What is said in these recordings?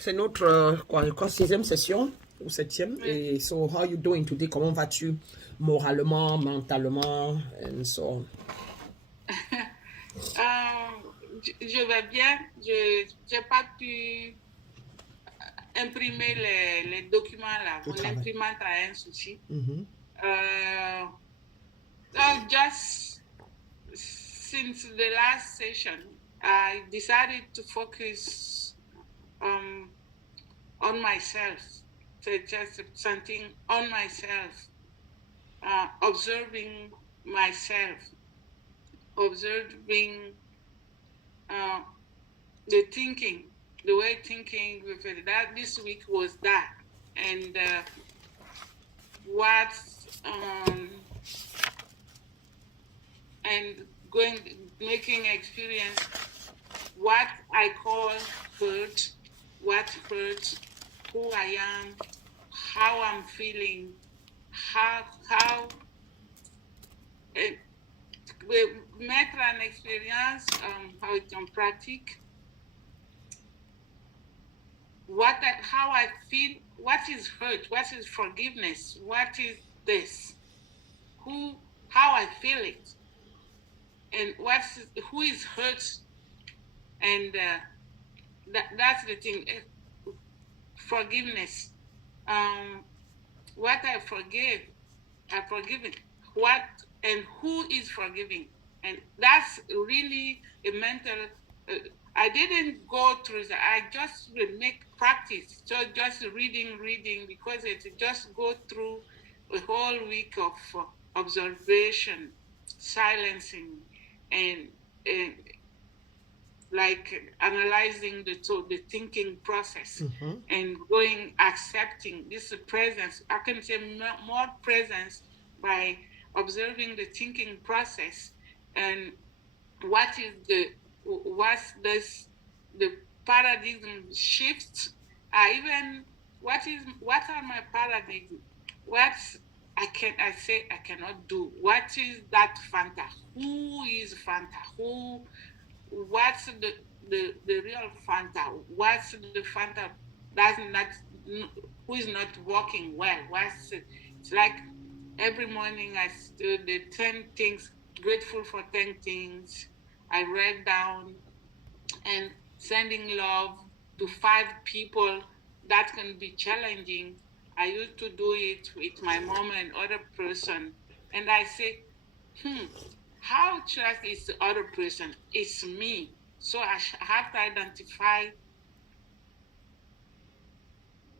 C'est notre sixième session ou septième. Oui. Et so, how you doing today? Comment vas-tu moralement, mentalement, and so on? Je vais bien. Je n'ai pas pu imprimer les documents là. Mon imprimante a un souci. So just since the last session, I decided to focus on myself. So just something on myself, observing myself, observing the thinking, the way thinking with it. That this week was that, and what and making experience what I call hurt, what hurts, who I am, how I'm feeling, how mettre en expérience how it en pratique, how I feel, what is hurt, what is forgiveness, what is this, how I feel it, and who is hurt, and that's the thing. Forgiveness. What I forgive, I forgive it. What and who is forgiving, and that's really a mental. I didn't go through that. I just will make practice. So just reading, because it just go through a whole week of observation, silencing, and like analyzing the thinking process, and accepting this presence. I can say more presence by observing the thinking process, and the paradigm shifts. What are my paradigms? I cannot do. What is that Fanta? Who is Fanta? What's the real Fanta? What's the Fanta who is not working well? It's like every morning I do the 10 things, grateful for 10 things. I write down and sending love to 5 people that can be challenging. I used to do it with my mom and other person. And I say, how trust is the other person? It's me. So I have to identify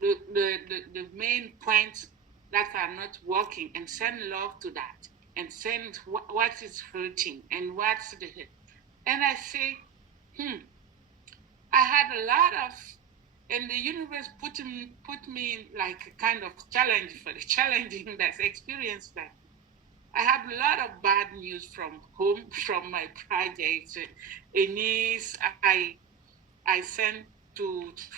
the main points that are not working and send love to that, and send what is hurting and what's the hurt. And I say, I had a lot of, and the universe put me in like a kind of challenge for the challenging that experience that. I have a lot of bad news from home, from my project. A niece I sent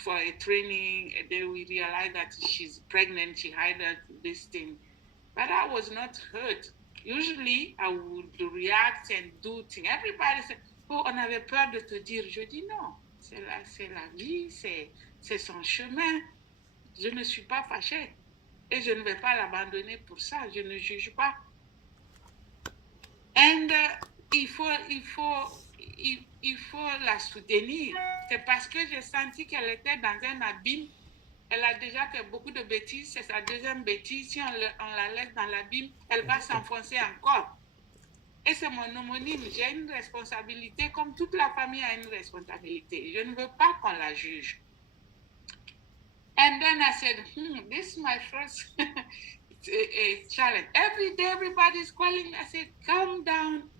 for a training, and then we realized that she's pregnant, she had this thing. But I was not hurt. Usually, I would react and do things. Everybody said, oh, on avait peur de te dire. Je dis non, c'est la vie, c'est son chemin. Je ne suis pas fâchée. Et je ne vais pas l'abandonner pour ça. Je ne juge pas. And il faut la soutenir. C'est parce que j'ai senti qu'elle était dans un abîme. Elle a déjà fait beaucoup de bêtises. C'est sa deuxième bêtise. Si on la laisse dans l'abîme, elle va s'enfoncer encore. Et c'est mon homonyme. J'ai une responsabilité, comme toute la famille a une responsabilité. Je ne veux pas qu'on la juge. And then I said, this is my first a challenge. Every day, everybody's calling me. I said, calm down.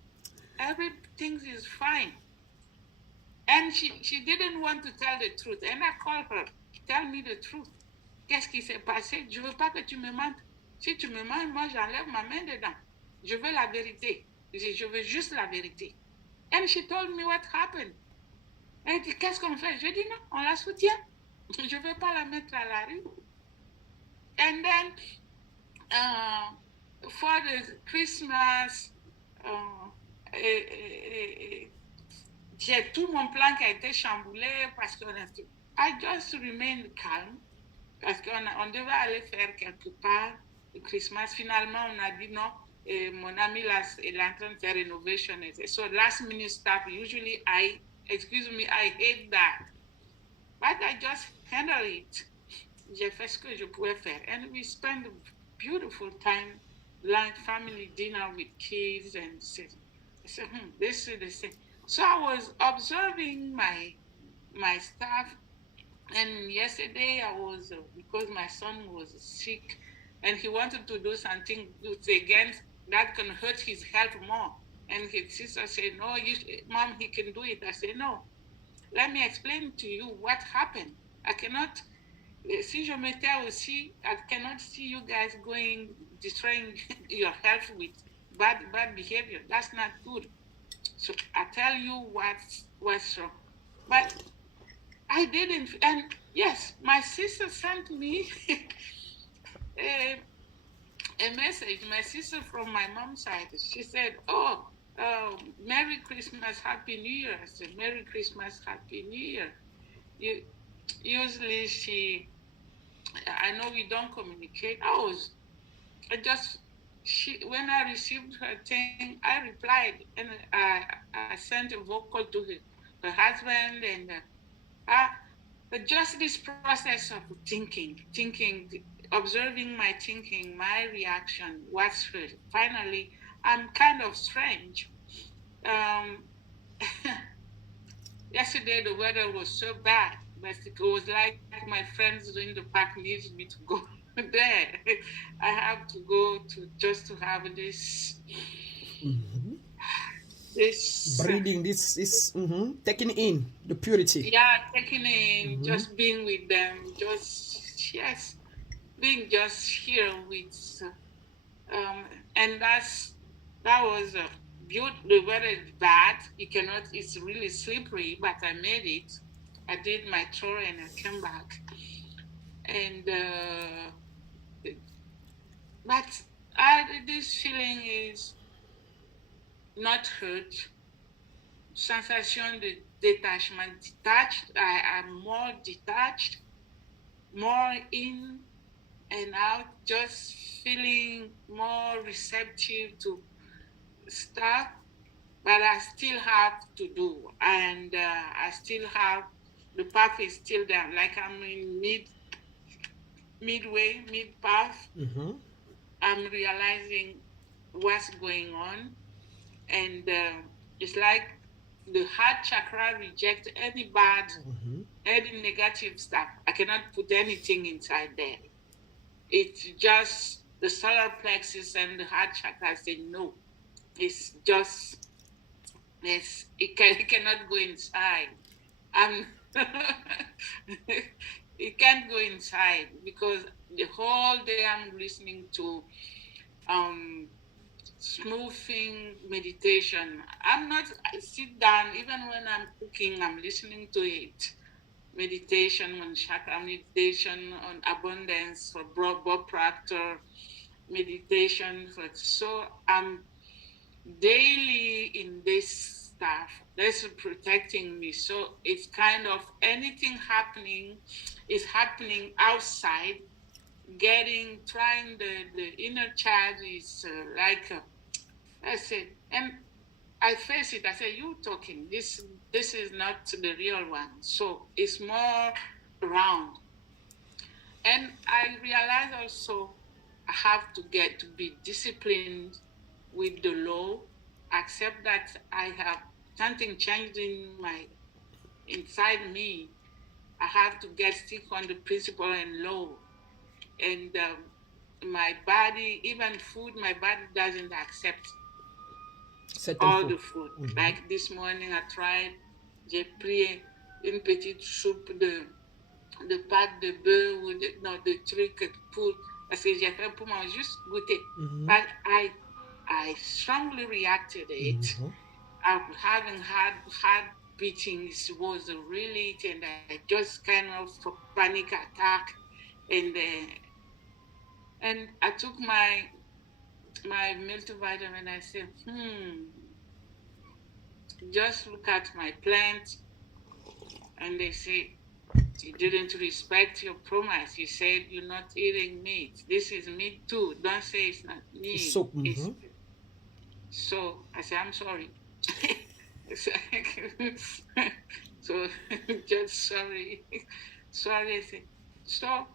Everything is fine. And she didn't want to tell the truth. And I called her, tell me the truth. Qu'est-ce qui s'est passé? Je veux pas que tu me mentes. Si tu me mens, moi, j'enlève ma main dedans. Je veux la vérité. Je veux juste la vérité. And she told me what happened. Elle dit, qu'est-ce qu'on fait? Je dis, non, on la soutient. Je veux pas la mettre à la rue. And then, for the Christmas, j'ai tout mon plan qui a été chamboulé parce que I just remained calme parce qu'on devait aller faire quelque part le Christmas. Finalement, on a dit non. Et mon ami là, il est en train de faire renovation. So last minute stuff, usually excuse me, I hate that. But I just handle it. J'ai fait ce que je pouvais faire. And we spent a beautiful time, like family dinner with kids, and I said, this is the same. So I was observing my staff, and yesterday I was because my son was sick, and he wanted to do something against that can hurt his health more. And his sister said, "No, mom, he can do it." I said, "No, let me explain to you what happened. I cannot." Si je m'étais aussi, I cannot see you guys destroying your health with bad behavior. That's not good. So I tell you what's wrong. But I didn't. And yes, my sister sent me a, a message. My sister from my mom's side, she said, "Oh, Merry Christmas, Happy New Year." I said, "Merry Christmas, Happy New Year." Usually I know we don't communicate. When I received her thing, I replied and I sent a vocal to her husband and but just this process of thinking, observing my thinking, my reaction, what's real. Finally, I'm kind of strange. Yesterday the weather was so bad, but it was like my friends in the park needed me to go there. I have to go to have this breathing. This is taking in the purity. Yeah, taking in, just being with them, being just here with, and that was beautiful. The weather is bad. It's really slippery, but I made it. I did my tour and I came back. And, but this feeling is not hurt. Sensation de détachement, detached. I am more detached, more in and out, just feeling more receptive to stuff, but I still have to do, and I still have the path is still there. Like I'm in mid path. I'm realizing what's going on, and it's like the heart chakra rejects any bad, any negative stuff. I cannot put anything inside there. It's just the solar plexus and the heart chakra say no. It's just it cannot go inside. It can't go inside because the whole day I'm listening to smoothing meditation. I sit down, even when I'm cooking, I'm listening to it. Meditation on chakra, meditation on abundance for Bob Proctor, meditation for, so I'm daily in this stuff. That's protecting me. So it's kind of anything happening is happening outside. Trying the inner child is I said, and I face it. I said, "You talking? This is not the real one." So it's more around, and I realize also I have to get to be disciplined with the law. Accept that I have something changed inside me. I have to stick on the principle and law, and my body, even food, my body doesn't accept all the food. Like this morning, I tried, j'ai pris une petite soupe de pâte de beurre ou de trucs pour, parce que j'ai fait pour moi juste goûter. But I strongly reacted it. Having heart beatings was really, and I just kind of panic attack, and I took my multivitamin. I said, just look at my plant, and they say You didn't respect your promise. You said you're not eating meat. This is meat too. Don't say it's not meat. So, So I said, I'm sorry. It's like, so just sorry. Sorry. I said, so,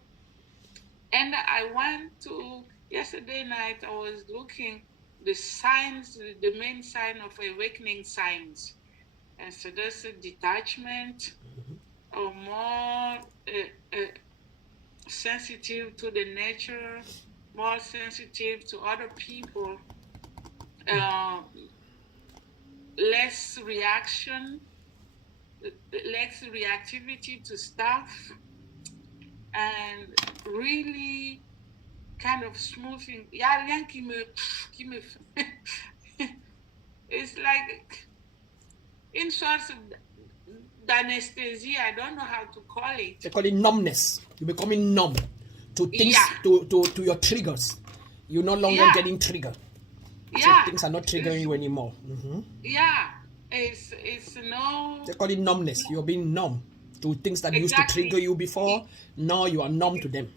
and I went to, yesterday night, I was looking the signs, the main sign of awakening signs. And so there's a detachment, or more sensitive to the nature, more sensitive to other people, less reaction, less reactivity to stuff, and really kind of smoothing. Yeah, rien qui me it's like in sorts of anesthesia. I don't know how to call it. They call it numbness. You're becoming numb to things, to your triggers. You're no longer getting triggered. So things are not triggering you anymore. Yeah, it's no. They call it numbness. You're being numb to things that used to trigger you before. Now you are numb to them.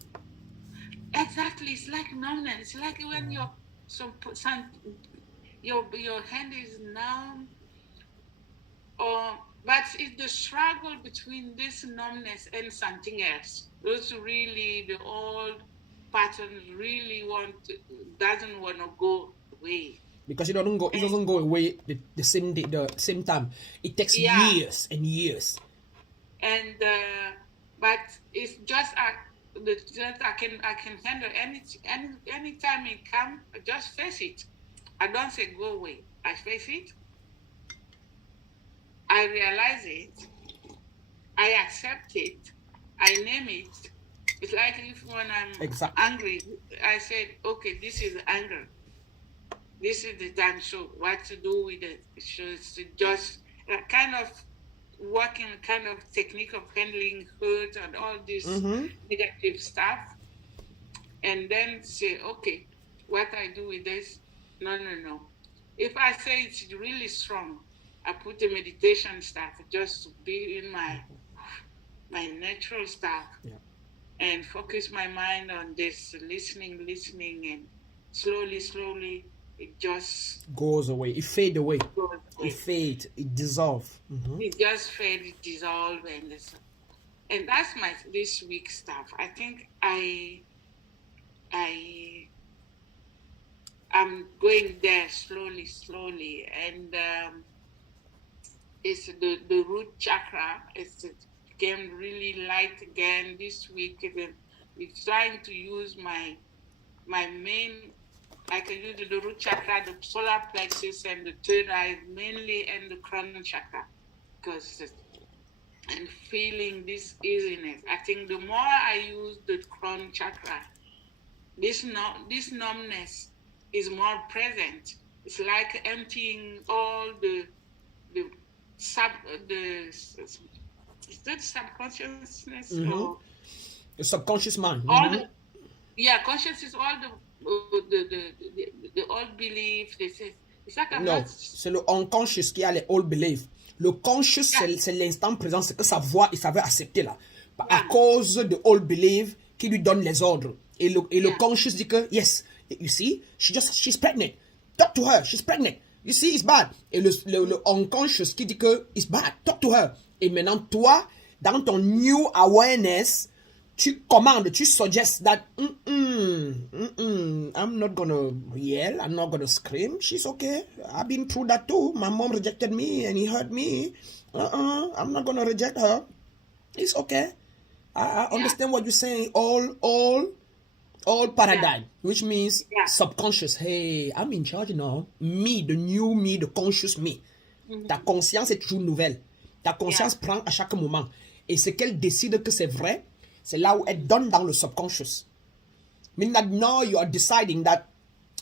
Exactly, it's like numbness. It's like when your hand is numb, but it's the struggle between this numbness and something else. Those really, the old patterns really doesn't want to go away. Because it doesn't go away the same time. It takes years and years. And but it's just I can handle any time it comes. I just face it. I don't say go away. I face it. I realize it. I accept it. I name it. It's like if when I'm angry, I said, okay, this is anger. This is the time. So what to do with it? So it's just a kind of working kind of technique of handling hurt and all this negative stuff, and then say, okay, what I do with this? No. If I say it's really strong, I put the meditation stuff just to be in my natural stuff, and focus my mind on this, listening, and slowly. It just goes away. It fades away. It fades. It dissolves. It just fades, it dissolves, and that's my this week stuff. I think I'm going there slowly, and it's the root chakra. It became really light again this week. We're trying to use my main. I can use the root chakra, the solar plexus, and the third eye, mainly, and the crown chakra, and feeling this easiness. I think the more I use the crown chakra, this numbness is more present. It's like emptying all the is that subconsciousness or the subconscious mind? Conscious is all the old belief. Non, c'est le unconscious qui a les old beliefs. Le conscious, c'est l'instant présent, c'est que sa voix, il savait accepter là. À cause de old belief qui lui donne les ordres. Et le conscious dit que, yes, you see, she's pregnant. Talk to her, she's pregnant. You see, it's bad. Et le unconscious qui dit que, it's bad. Talk to her. Et maintenant, toi, dans ton new awareness, tu commandes, tu suggests that I'm not gonna yell, I'm not gonna scream, she's okay. I've been through that too. My mom rejected me and he hurt me. I'm not gonna reject her. It's okay. I understand what you're saying. All paradigm, which means subconscious. Hey, I'm in charge now. Me, the new me, the conscious me. Ta conscience est toujours nouvelle. Ta conscience prend à chaque moment. Et ce qu'elle décide que c'est vrai, c'est là où elle donne dans le subconscious. Meaning that now you are deciding that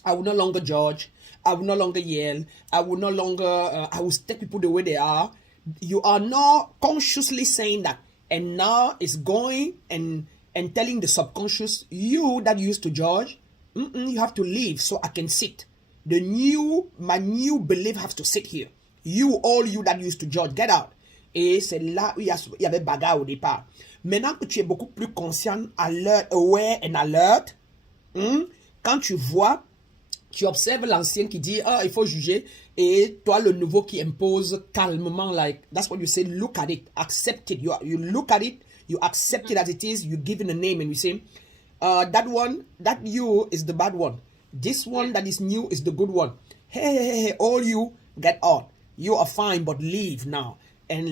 I will no longer judge, I will no longer yell, I will no longer, I will take people the way they are. You are now consciously saying that. And now it's going and telling the subconscious, you that used to judge, you have to leave so I can sit. My new belief has to sit here. All you that used to judge, get out. Et c'est là où il y avait bagarre au départ. Maintenant que tu es beaucoup plus conscient, alert, aware and alert, quand tu vois, tu observes l'ancien qui dit, il faut juger, et toi, le nouveau qui impose calmement, like, that's what you say, look at it, accept it. You look at it, you accept it as it is, you give it a name, and you say, that one, that you is the bad one. This one that is new is the good one. Hey, all you, get out. You are fine, but leave now. And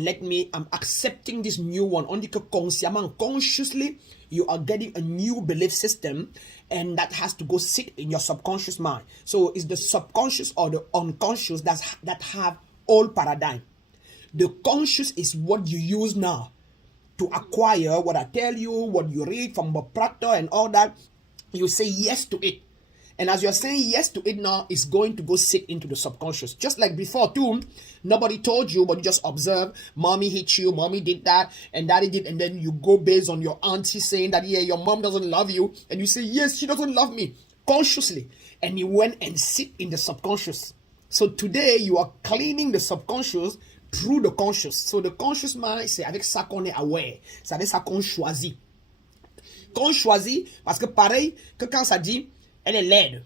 I'm accepting this new one. On dit que consciemment, consciously, you are getting a new belief system, and that has to go sit in your subconscious mind. So it's the subconscious or the unconscious that have old paradigm. The conscious is what you use now to acquire what I tell you, what you read from Bob Proctor and all that. You say yes to it. And as you're saying yes to it now, it's going to go sit into the subconscious. Just like before too, nobody told you, but you just observe, mommy hit you, mommy did that, and daddy did, and then you go based on your auntie saying that, yeah, your mom doesn't love you, and you say, yes, she doesn't love me, consciously. And you went and sit in the subconscious. So today, you are cleaning the subconscious through the conscious. So the conscious mind, c'est avec ça qu'on est aware. C'est avec ça qu'on choisit. Qu'on choisit, parce que pareil, que quand ça dit, elle est laide.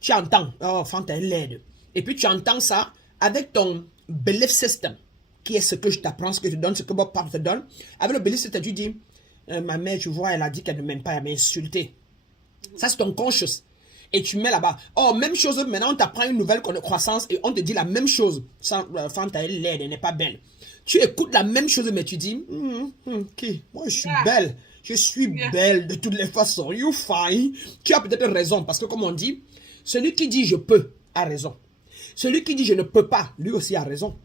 Tu entends, oh, Fanta est laide. Et puis tu entends ça avec ton belief system, qui est ce que je t'apprends, ce que je te donne, ce que Bob Park te donne. Avec le belief system, tu dis, ma mère, tu vois, elle a dit qu'elle ne m'aime pas, elle m'a insulté. Ça, c'est ton conscious. Et tu mets là-bas. Oh, même chose, maintenant, on t'apprend une nouvelle croissance et on te dit la même chose. Fanta est laide, elle n'est pas belle. Tu écoutes la même chose, mais tu dis, qui? Moi, je suis belle. Je suis belle de toutes les façons. You fine. Tu as peut-être raison. Parce que comme on dit, celui qui dit je peux a raison. Celui qui dit je ne peux pas, lui aussi a raison.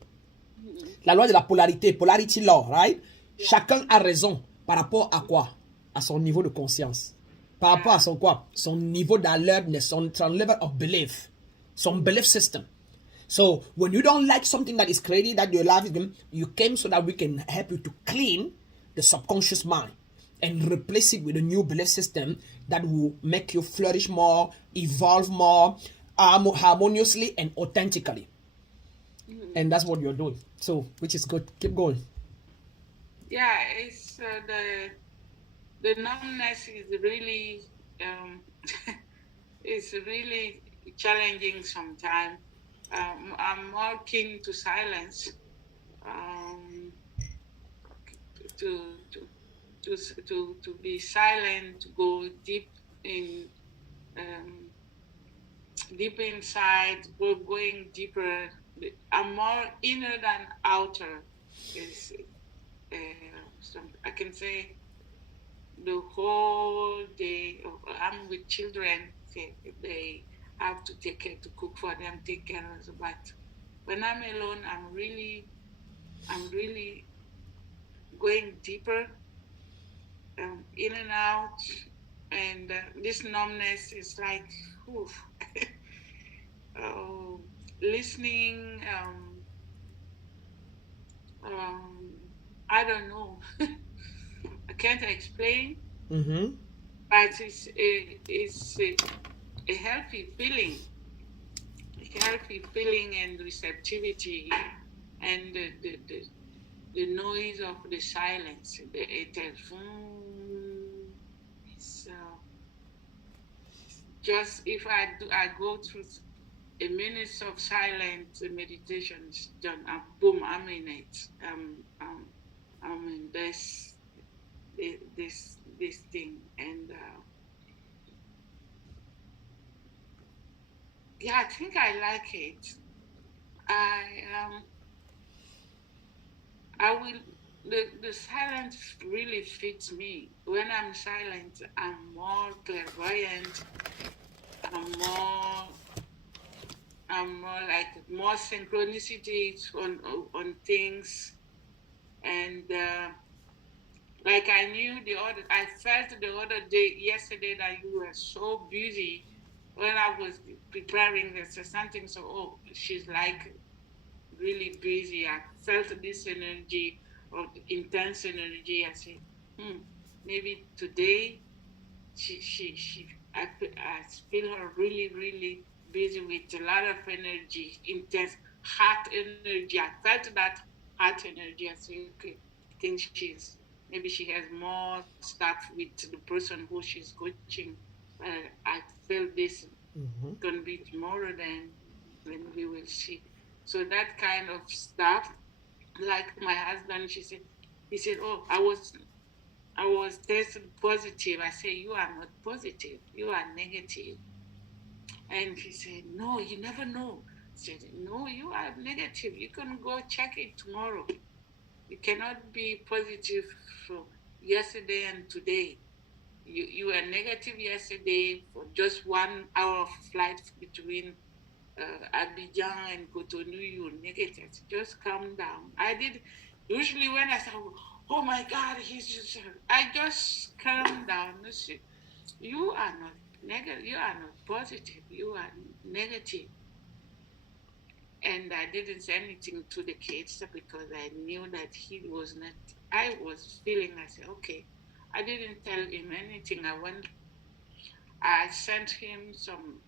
La loi de la polarité. Polarity law, right? Chacun a raison. Par rapport à quoi? À son niveau de conscience. Par rapport à son quoi? Son niveau d'alertness, son level of belief. Son belief system. So, when you don't like something that is crazy, that your life is, you came so that we can help you to clean the subconscious mind and replace it with a new belief system that will make you flourish more, evolve more, harmoniously and authentically. And that's what you're doing. So, which is good. Keep going. Yeah, it's the numbness is really it's really challenging sometimes. I'm more keen to silence, to be silent, to go deep inside, going deeper. I'm more inner than outer. I can say the whole day I'm with children. They have to take care to cook for them, take care of them. But when I'm alone, I'm really going deeper, in and out, and this numbness is like, listening. I don't know. I can't explain. But it's a healthy feeling, and receptivity, and the noise of the silence, the telephone. So just if I go through a minute of silent meditation is done, and boom, I'm in it. I'm in this thing, and yeah, I think I like it. I will. The silence really fits me. When I'm silent, I'm more clairvoyant. I'm more like more synchronicities on things, and like I felt the other day, yesterday, that you were so busy when I was preparing this or something. So, she's like really busy. I felt this energy, or intense energy. I said, maybe today I feel her really, really busy with a lot of energy, intense heart energy. I felt that heart energy. I say, okay, I think maybe she has more stuff with the person who she's coaching. I feel this gonna be tomorrow, then we will see. So that kind of stuff, like my husband, he said, oh, I was tested positive. I said, you are not positive, you are negative. And he said, no, you never know. I said, no, you are negative. You can go check it tomorrow. You cannot be positive for yesterday and today. You were negative yesterday for just 1 hour of flight between Abidjan and Cotonou. You were negative. Just calm down. I did. Usually when I say, oh my God, I just calm down. You are not negative. You are not positive. You are negative. And I didn't say anything to the kids because I knew that he was not. I was feeling. I said, okay. I didn't tell him anything. I sent him some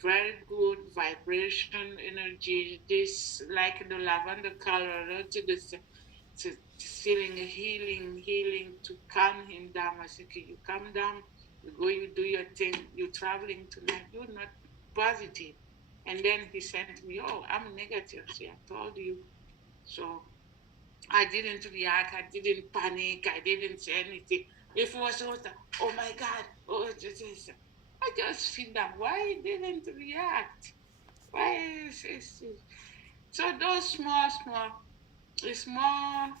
very good vibration energy. This like the lavender color to feeling healing to calm him down. I said, okay, you calm down. You go, you do your thing. You're traveling tonight. You're not positive. And then he sent me, oh, I'm negative. See, I told you. So I didn't react. I didn't panic. I didn't say anything. If it was, oh my God, oh, this. I just feel that why didn't react? Why is this? So those small, it's more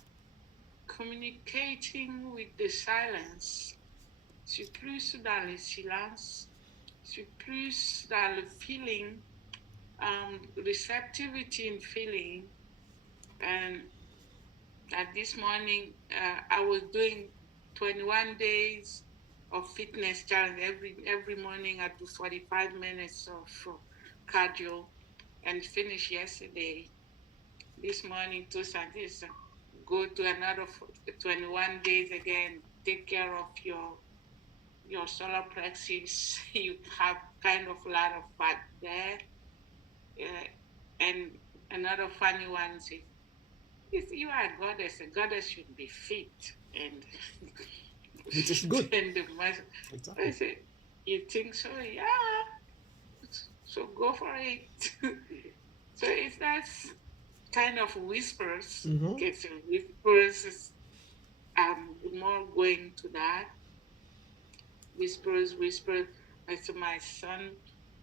communicating with the silence. C'est plus dans le silence. C'est plus dans le feeling, receptivity in feeling. And this morning, I was doing 21 days of fitness challenge. Every morning I do 45 minutes of cardio and finish yesterday. This morning to Santis, go to another 21 days again. Take care of your solar plexus. You have kind of a lot of fat there. And another funny one says, if you are a goddess should be fit. And which is good. And Exactly. I said, you think so? Yeah. So go for it. So it's that kind of whispers. Okay, so whispers is more going to that. Whispers. I said my son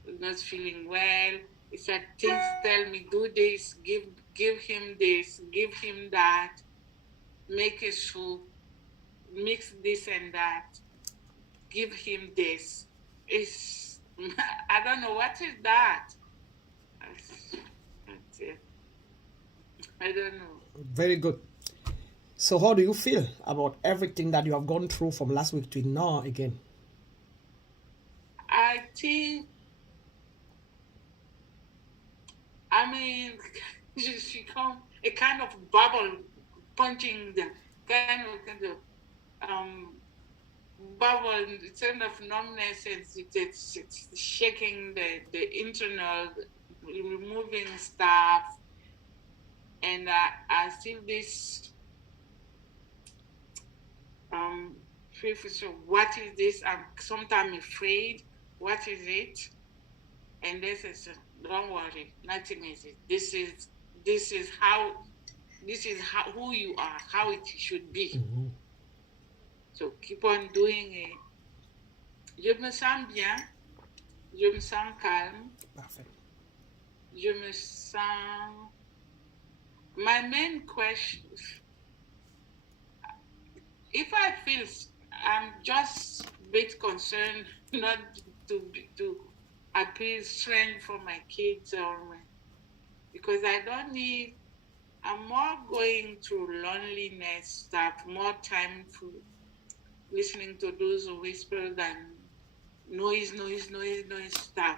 is not feeling well. He said, things tell me, do this, give him this, give him that, make a soup, mix this and that, give him this. It's, I don't know, what is that? That's it. I don't know. Very good. So how do you feel about everything that you have gone through from last week to now again? I think, I mean, it's become a kind of bubble punching the kind of bubble, kind of numbness. It's shaking the internal, removing stuff, and I feel this. So what is this? I'm sometimes afraid. What is it? And this is don't worry, nothing is it. This is how who you are, how it should be. So keep on doing it. Je me sens bien, je me sens calme. Perfect. Je me sens. My main question, if I feel I'm just a bit concerned not to appeal strength for my kids because I don't need. I'm more going through loneliness stuff, more time for listening to those whispers than noise stuff.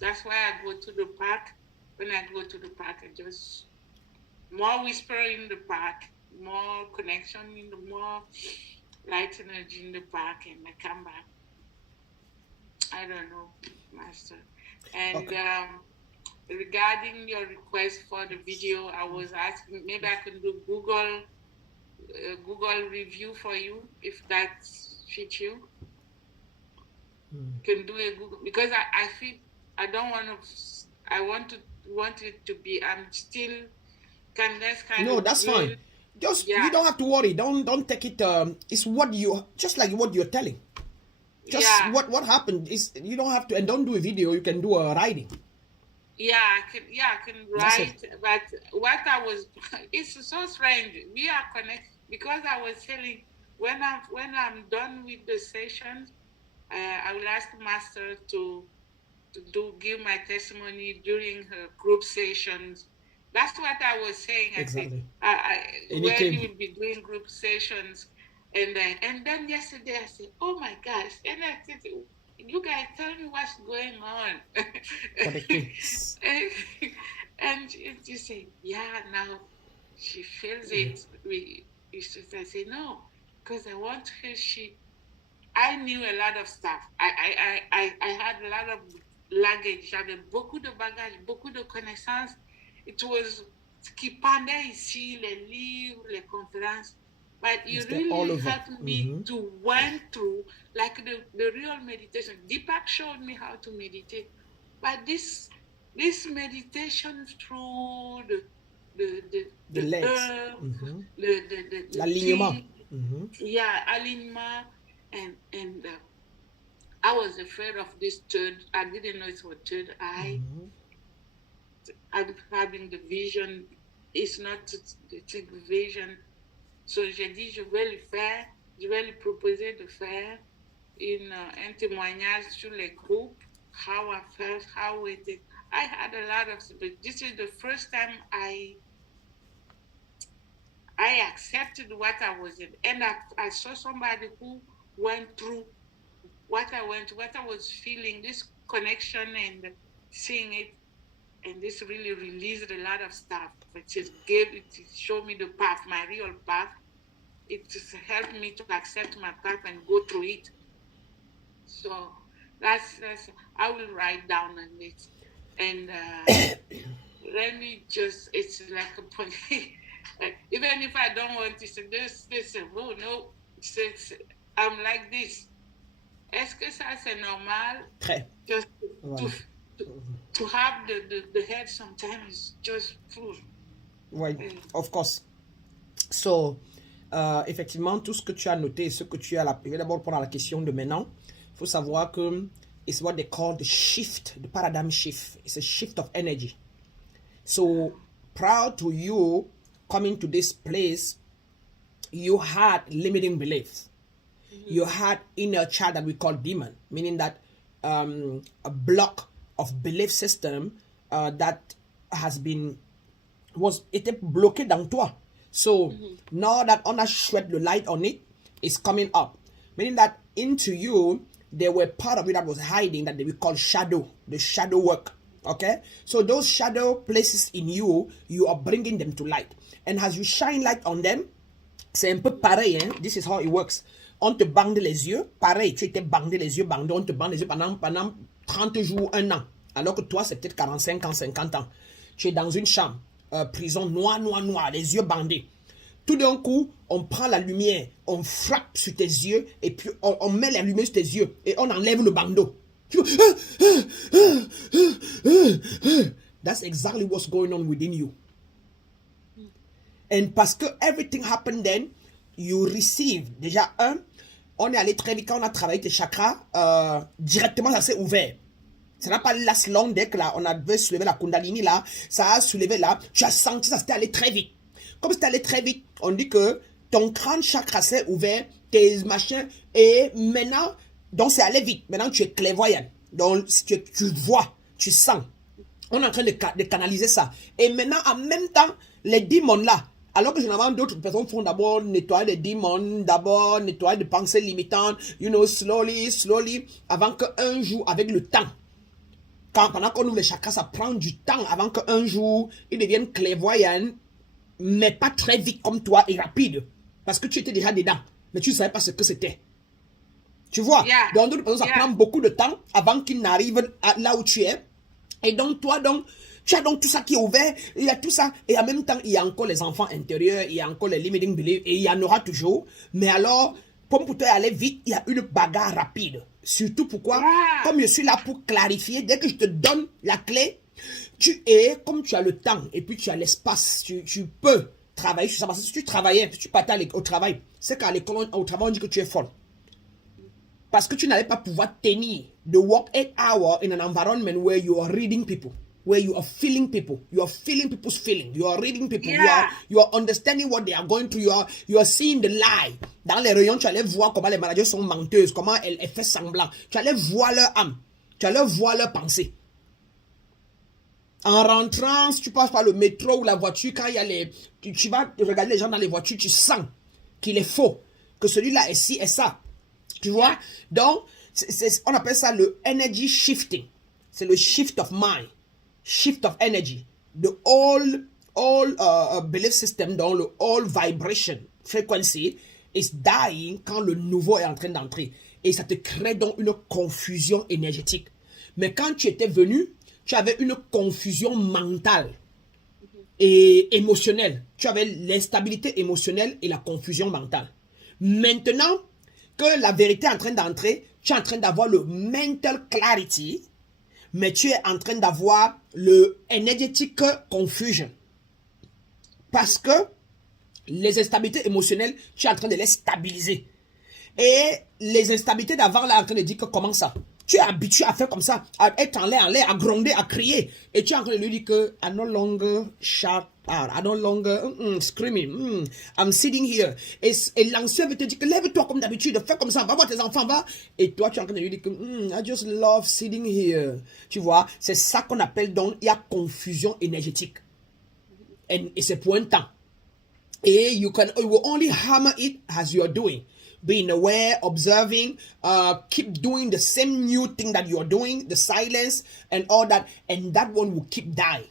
That's why I go to the park. When I go to the park, I just more whisper in the park, more connection in the more light energy in the park, and I come back. I don't know, Master. And Okay. regarding your request for the video, I was asking maybe I can do Google review for you if that fits you. Can do a Google because I feel I don't want to. I want it to be. I'm still kind No, of. that's fine. Just Yeah. you don't have to worry. Don't take it. It's what you just like what you're telling. Just Yeah. what happened is you don't have to, and don't do a video. You can do a writing. Yeah, I can That's write, but what I was, it's so strange. We are connected because I was telling when I'm done with the sessions, I will ask Master to give my testimony during her group sessions. That's what I was saying. Exactly. When you will be doing group sessions, and then yesterday I said, oh my gosh, and I said, you guys tell me what's going on. And she said, yeah, now she feels it. I said, no, because I want her. I knew a lot of stuff. I had a lot of luggage. J'avais beaucoup de bagages, beaucoup de connaissances. It was ce qui pendait ici, les livres, les conférences. But you really helped me to went through like the real meditation. Deepak showed me how to meditate. But this meditation through the legs, earth, l'alignement. Yeah, alignement, and I was afraid of this I didn't know it was third eye. I'm having the vision. It's not the vision. So j'ai dit, je vais le faire. Je vais lui proposer de faire un témoignage sur les groupes. How I felt, how it did. I had a lot of, but this is the first time I accepted what I was in. And I saw somebody who went through what I was feeling, this connection and seeing it. And this really released a lot of stuff. It just showed me the path, my real path. It just helped me to accept my path and go through it. So that's I will write down on it. And let me just, it's like a point. Even if I don't want to say this, oh no, I'm like this. Est-ce que ça c'est normal? Très. Just to have the head sometimes just right, of course. So effectivement, tout ce que tu as noté, ce que tu as là, je vais d'abord prendre la question de maintenant. Il faut savoir que it's what they call the shift, the paradigm shift. It's a shift of energy. So prior to you coming to this place, you had limiting beliefs. You had inner child that we call demon, meaning that a block of belief system that était bloqué dans toi. So now that on a shed the light on it, it's coming up, meaning that into you there were part of it that was hiding that we call shadow, the shadow work. Okay, so those shadow places in you, you are bringing them to light, and as you shine light on them, c'est un peu pareil, hein? This is how it works. On te bande les yeux, pareil, tu étais bandé les yeux, bandé, on te bande les yeux pendant 30 jours, 1 an. Alors que toi, c'est peut-être 45 ans, 50 ans. Tu es dans une chambre, prison noire, les yeux bandés. Tout d'un coup, on prend la lumière, on frappe sur tes yeux, et puis on met la lumière sur tes yeux, et on enlève le bandeau. That's exactly what's going on within you. And parce que everything happened then, you receive. Déjà, on est allé très vite quand on a travaillé tes chakras, directement ça s'est ouvert. Ça n'a pas last long deck là, on avait soulevé la Kundalini là, ça a soulevé là, tu as senti ça, c'était allé très vite. Comme c'était allé très vite, on dit que ton crâne chakra s'est ouvert, tes machins, et maintenant, donc c'est allé vite. Maintenant tu es clairvoyant, donc tu vois, tu sens. On est en train de canaliser ça. Et maintenant, en même temps, les démons là, alors que généralement d'autres personnes font d'abord nettoyer les démons, d'abord nettoyer des pensées limitantes, slowly, avant qu'un jour, avec le temps, pendant qu'on ouvre les chakras, ça prend du temps avant qu'un jour, ils deviennent clairvoyants, mais pas très vite comme toi et rapide. Parce que tu étais déjà dedans, mais tu ne savais pas ce que c'était. Tu vois? Yeah. Donc, d'autres personnes, ça prend beaucoup de temps avant qu'ils n'arrivent là où tu es. Et donc, toi, Tu as donc tout ça qui est ouvert, il y a tout ça, et en même temps, il y a encore les enfants intérieurs, il y a encore les limiting beliefs, et il y en aura toujours. Mais alors, comme pour toi aller vite, il y a une bagarre rapide. Surtout pourquoi, comme je suis là pour clarifier, dès que je te donne la clé, tu es, comme tu as le temps, et puis tu as l'espace, tu peux travailler sur ça. Parce que si tu travaillais, si tu partais au travail, c'est qu'à l'école, au travail, on dit que tu es folle. Parce que tu n'allais pas pouvoir tenir the work 8 hours in an environment where you are reading people, where you are feeling people, you are feeling people's feelings, you are reading people, you are understanding what they are going through, you are seeing the lie. Dans les réunions, tu allais voir comment les managers sont menteuses, comment elles font semblant. Tu allais voir leur âme, tu allais voir leur pensée. En rentrant, si tu passes par le métro ou la voiture, quand il y a tu vas regarder les gens dans les voitures, tu sens qu'il est faux, que celui-là est ci et ça. Tu vois? Donc, on appelle ça le energy shifting. C'est le shift of mind, shift of energy. The all belief system, dans le all vibration frequency is dying quand le nouveau est en train d'entrer. Et ça te crée donc une confusion énergétique. Mais quand tu étais venu, tu avais une confusion mentale et émotionnelle. Tu avais l'instabilité émotionnelle et la confusion mentale. Maintenant que la vérité est en train d'entrer, tu es en train d'avoir le mental clarity, mais tu es en train d'avoir le energetic confusion. Parce que les instabilités émotionnelles, tu es en train de les stabiliser. Et les instabilités d'avant, là, en train de dire que comment ça? Tu es habitué à faire comme ça, à être en l'air, à gronder, à crier. Et tu es en train de lui dire que I'm no longer shout out, I'm no longer screaming, I'm sitting here. Et l'ancien veut te dire que lève-toi comme d'habitude, fais comme ça, va voir tes enfants, va. Et toi, tu es en train de lui dire que I just love sitting here. Tu vois, c'est ça qu'on appelle donc, il y a confusion énergétique. Et c'est pour un temps. Et you will only hammer it as you are doing. Being aware, observing, keep doing the same new thing that you are doing, the silence and all that, and that one will keep dying.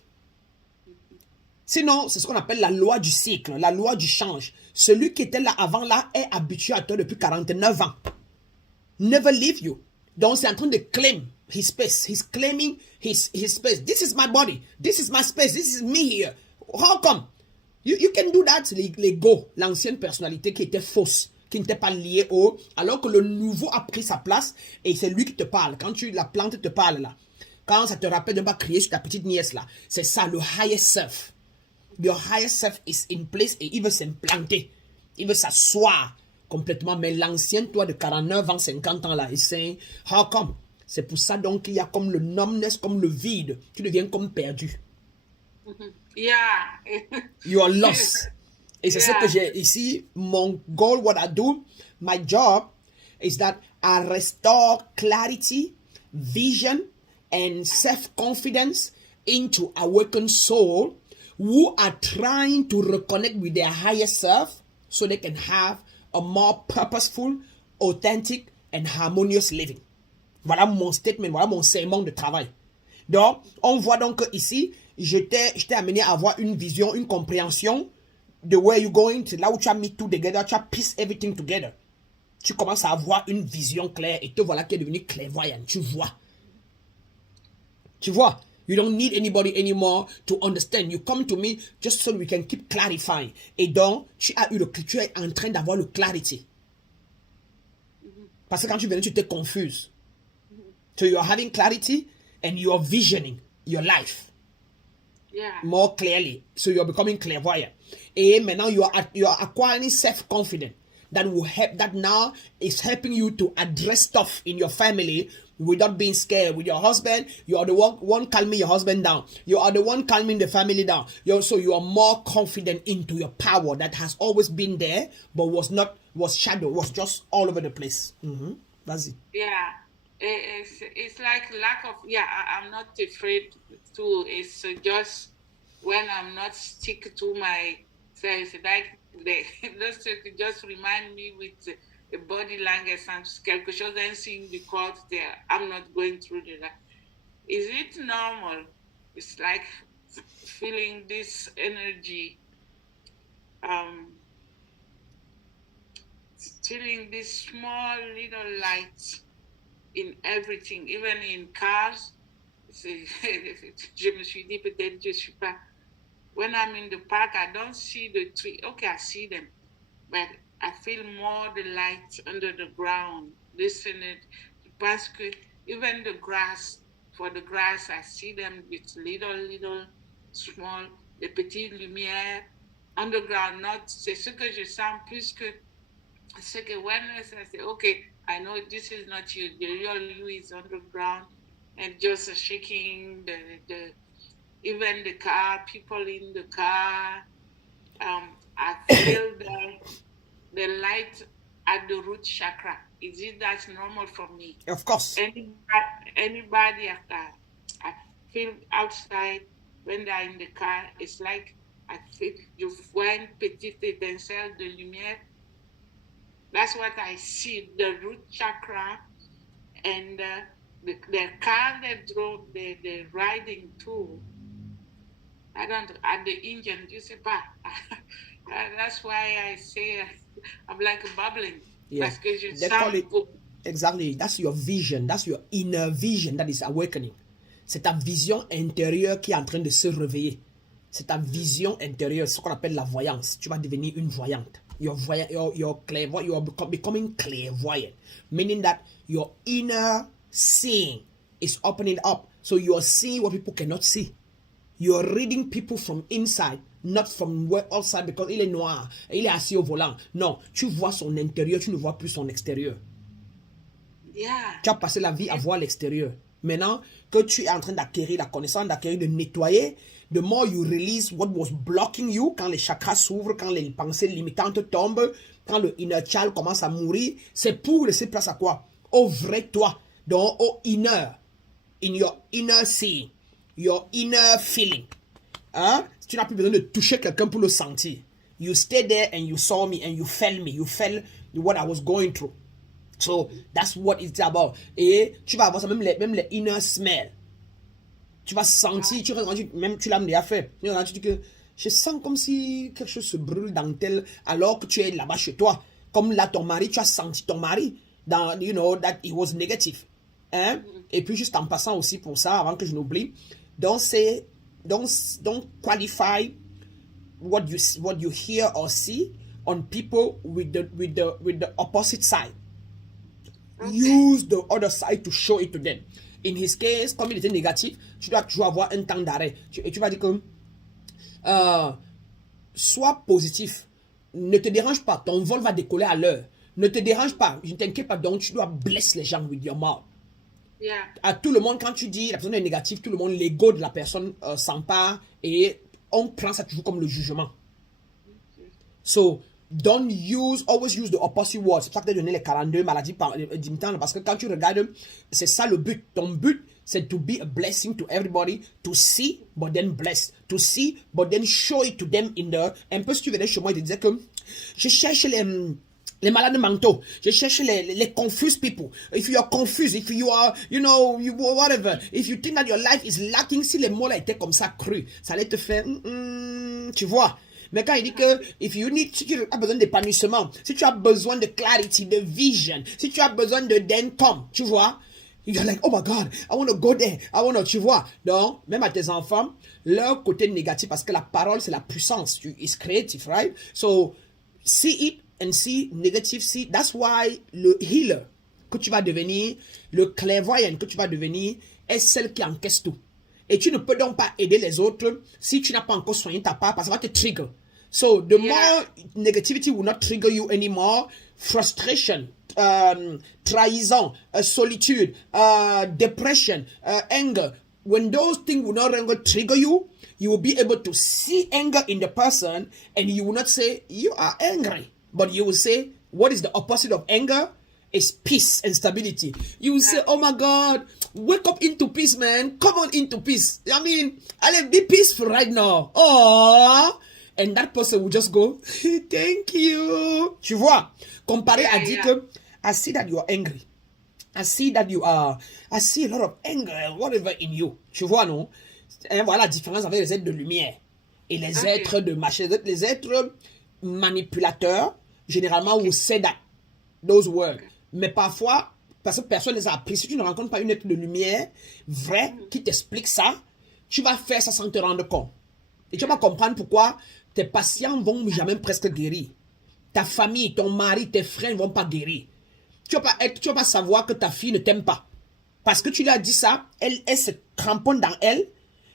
Sinon, c'est ce qu'on appelle la loi du cycle, la loi du change. Celui qui était là avant là est habitué à toi depuis 49 ans. Never leave you. Donc, c'est en train de claim his space. He's claiming his space. This is my body. This is my space. This is me here. How come? You can do that. L'ego, l'ancienne personnalité qui était fausse, qui n'était pas liée au... Alors que le nouveau a pris sa place et c'est lui qui te parle. Quand la plante te parle là, quand ça te rappelle de ne pas crier sur ta petite nièce là, c'est ça, le higher self. Your higher self is in place et il veut s'implanter. Il veut s'asseoir complètement. Mais l'ancien toi de 49 ans, 50 ans là, il sait, how come? C'est pour ça donc qu'il y a comme le numbness, comme le vide. Tu deviens comme perdu. Yeah. You are lost. Et c'est ce que j'ai ici. Mon goal, what I do, my job, is that I restore clarity, vision, and self-confidence into awakened soul who are trying to reconnect with their higher self so they can have a more purposeful, authentic, and harmonious living. Voilà mon statement, voilà mon serment de travail. Donc, on voit donc ici, j'étais amené à avoir une vision, une compréhension de where you're going. C'est là où tu as mis tout together, tu as piece everything together. Tu commences à avoir une vision claire et te voilà qui est devenu clairvoyant. Tu vois. Tu vois. You don't need anybody anymore to understand. You come to me just so we can keep clarifying. Et donc, tu es en train d'avoir le clarity. Parce que quand tu venais, tu te confuses. So you are having clarity and you are visioning your life. More clearly. So you are becoming clairvoyant. Et maintenant, you are acquiring self-confidence. That will help, that now is helping you to address stuff in your family without being scared. With your husband, you are the one calming your husband down. You are the one calming the family down. So you are more confident into your power that has always been there, but was shadow, was just all over the place. That's it. Yeah. It's like lack of, I'm not afraid to, it's just when I'm not stick to my self, like just remind me with a body language and quelque chose ainsi because I'm not going through that. Is it normal? It's like feeling this energy, feeling this small little light in everything, even in cars, je me suis dit peut-être je suis pas. When I'm in the park, I don't see the tree. Okay, I see them, but I feel more the light under the ground. Listen it, parce que even the grass, for the grass, I see them with little, small, des petites lumières underground. Not, c'est ce que je sens plus que ce que when I say, okay, I know this is not you. The real you is underground and just shaking the even the car, people in the car. I feel the light at the root chakra. Is it that's normal for me? Of course. Anybody after I feel outside when they're in the car, it's like I feel you find petite étincelle de lumière. That's what I see, the root chakra and the car they drove, the riding too. I don't, at the engine, you say, bah. That's why I say I'm like bubbling. Yeah. They call it, exactly, that's your vision, that's your inner vision that is awakening. C'est ta vision intérieure qui est en train de se réveiller. C'est ta vision intérieure, ce qu'on appelle la voyance. Tu vas devenir une voyante. You're clairvoyant, you're becoming clairvoyant, meaning that your inner seeing is opening up. So you're seeing what people cannot see. You're reading people from inside, not from outside because il est noir, il est assis au volant. Non, tu vois son intérieur, tu ne vois plus son extérieur. Yeah. Tu as passé la vie à voir l'extérieur. Maintenant que tu es en train d'acquérir la connaissance, d'acquérir, de nettoyer, the more you release what was blocking you, quand les chakras s'ouvrent, quand les pensées limitantes tombent, quand le inner child commence à mourir, c'est pour laisser place à quoi? Au vrai toi, donc au inner, in your inner seeing, your inner feeling. Hein? Tu n'as plus besoin de toucher quelqu'un pour le sentir. You stay there and you saw me and you felt me, you felt what I was going through. So that's what it's about. Et tu vas avoir ça, même les inner smell. Tu vas sentir, même tu l'as déjà fait. Tu dis que je sens comme si quelque chose se brûle dans tel, alors que tu es là-bas chez toi. Comme là, ton mari, tu as senti ton mari, dans, you know, that it was negative. Hein? Et puis, juste en passant aussi pour ça, avant que je n'oublie, don't qualify what you hear or see on people with the opposite side. Okay. Use the other side to show it to them. In his case, comme il était négatif, tu dois toujours avoir un temps d'arrêt. Et tu vas dire que sois positif. Ne te dérange pas. Ton vol va décoller à l'heure. Ne te dérange pas. Je ne t'inquiète pas. Donc, tu dois blesser les gens with your mouth. Yeah. À tout le monde, quand tu dis la personne est négative, tout le monde, l'ego de la personne s'empare et on prend ça toujours comme le jugement. Okay. So, always use the opposite word. C'est pour ça que tu as donné les 42 maladies d'imitant, parce que quand tu regardes, c'est ça le but. Ton but, c'est to be a blessing to everybody, to see, but then bless. To see, but then show it to them in the... Un peu si tu venais chez moi, il te disait que je cherche les malades mentaux. Je cherche les confused people. If you are confused, if you are, you know, whatever, if you think that your life is lacking, si les mots là étaient comme ça crus, ça allait te faire, tu vois. Mais quand il dit que si tu as besoin d'épanouissement, si tu as besoin de clarity, de vision, si tu as besoin d'income, tu vois, you're like, oh my God, I want to go there, tu vois. Donc, même à tes enfants, leur côté négatif, parce que la parole, c'est la puissance. It's creative, right? So, see it and see negative, see. That's why le healer que tu vas devenir, le clairvoyant que tu vas devenir, est celle qui encaisse tout. Et tu ne peux donc pas aider les autres si tu n'as pas encore soigné ta part, parce que ça va te trigger. So, the more negativity will not trigger you anymore, frustration, trahison, solitude, depression, anger, when those things will no longer trigger you, you will be able to see anger in the person and you will not say, you are angry. But you will say, what is the opposite of anger? Is peace and stability. You will say, oh my God, wake up into peace, man. Come on into peace. I mean, I'll be peaceful right now. Oh, and that person will just go, thank you. Tu vois, comparé à dire que, I see that you are angry. I see that I see a lot of anger and whatever in you. Tu vois, non? Et voilà la différence avec les êtres de lumière et les êtres de machin. Les êtres manipulateurs, généralement, will say that, those words. Mais parfois, parce que personne ne les a appris. Si tu ne rencontres pas une être de lumière vraie qui t'explique ça, tu vas faire ça sans te rendre compte. Et tu vas comprendre pourquoi tes patients vont jamais presque guérir. Ta famille, ton mari, tes frères ne vont pas guérir. Tu vas pas savoir que ta fille ne t'aime pas. Parce que tu lui as dit ça, elle se cramponne dans elle,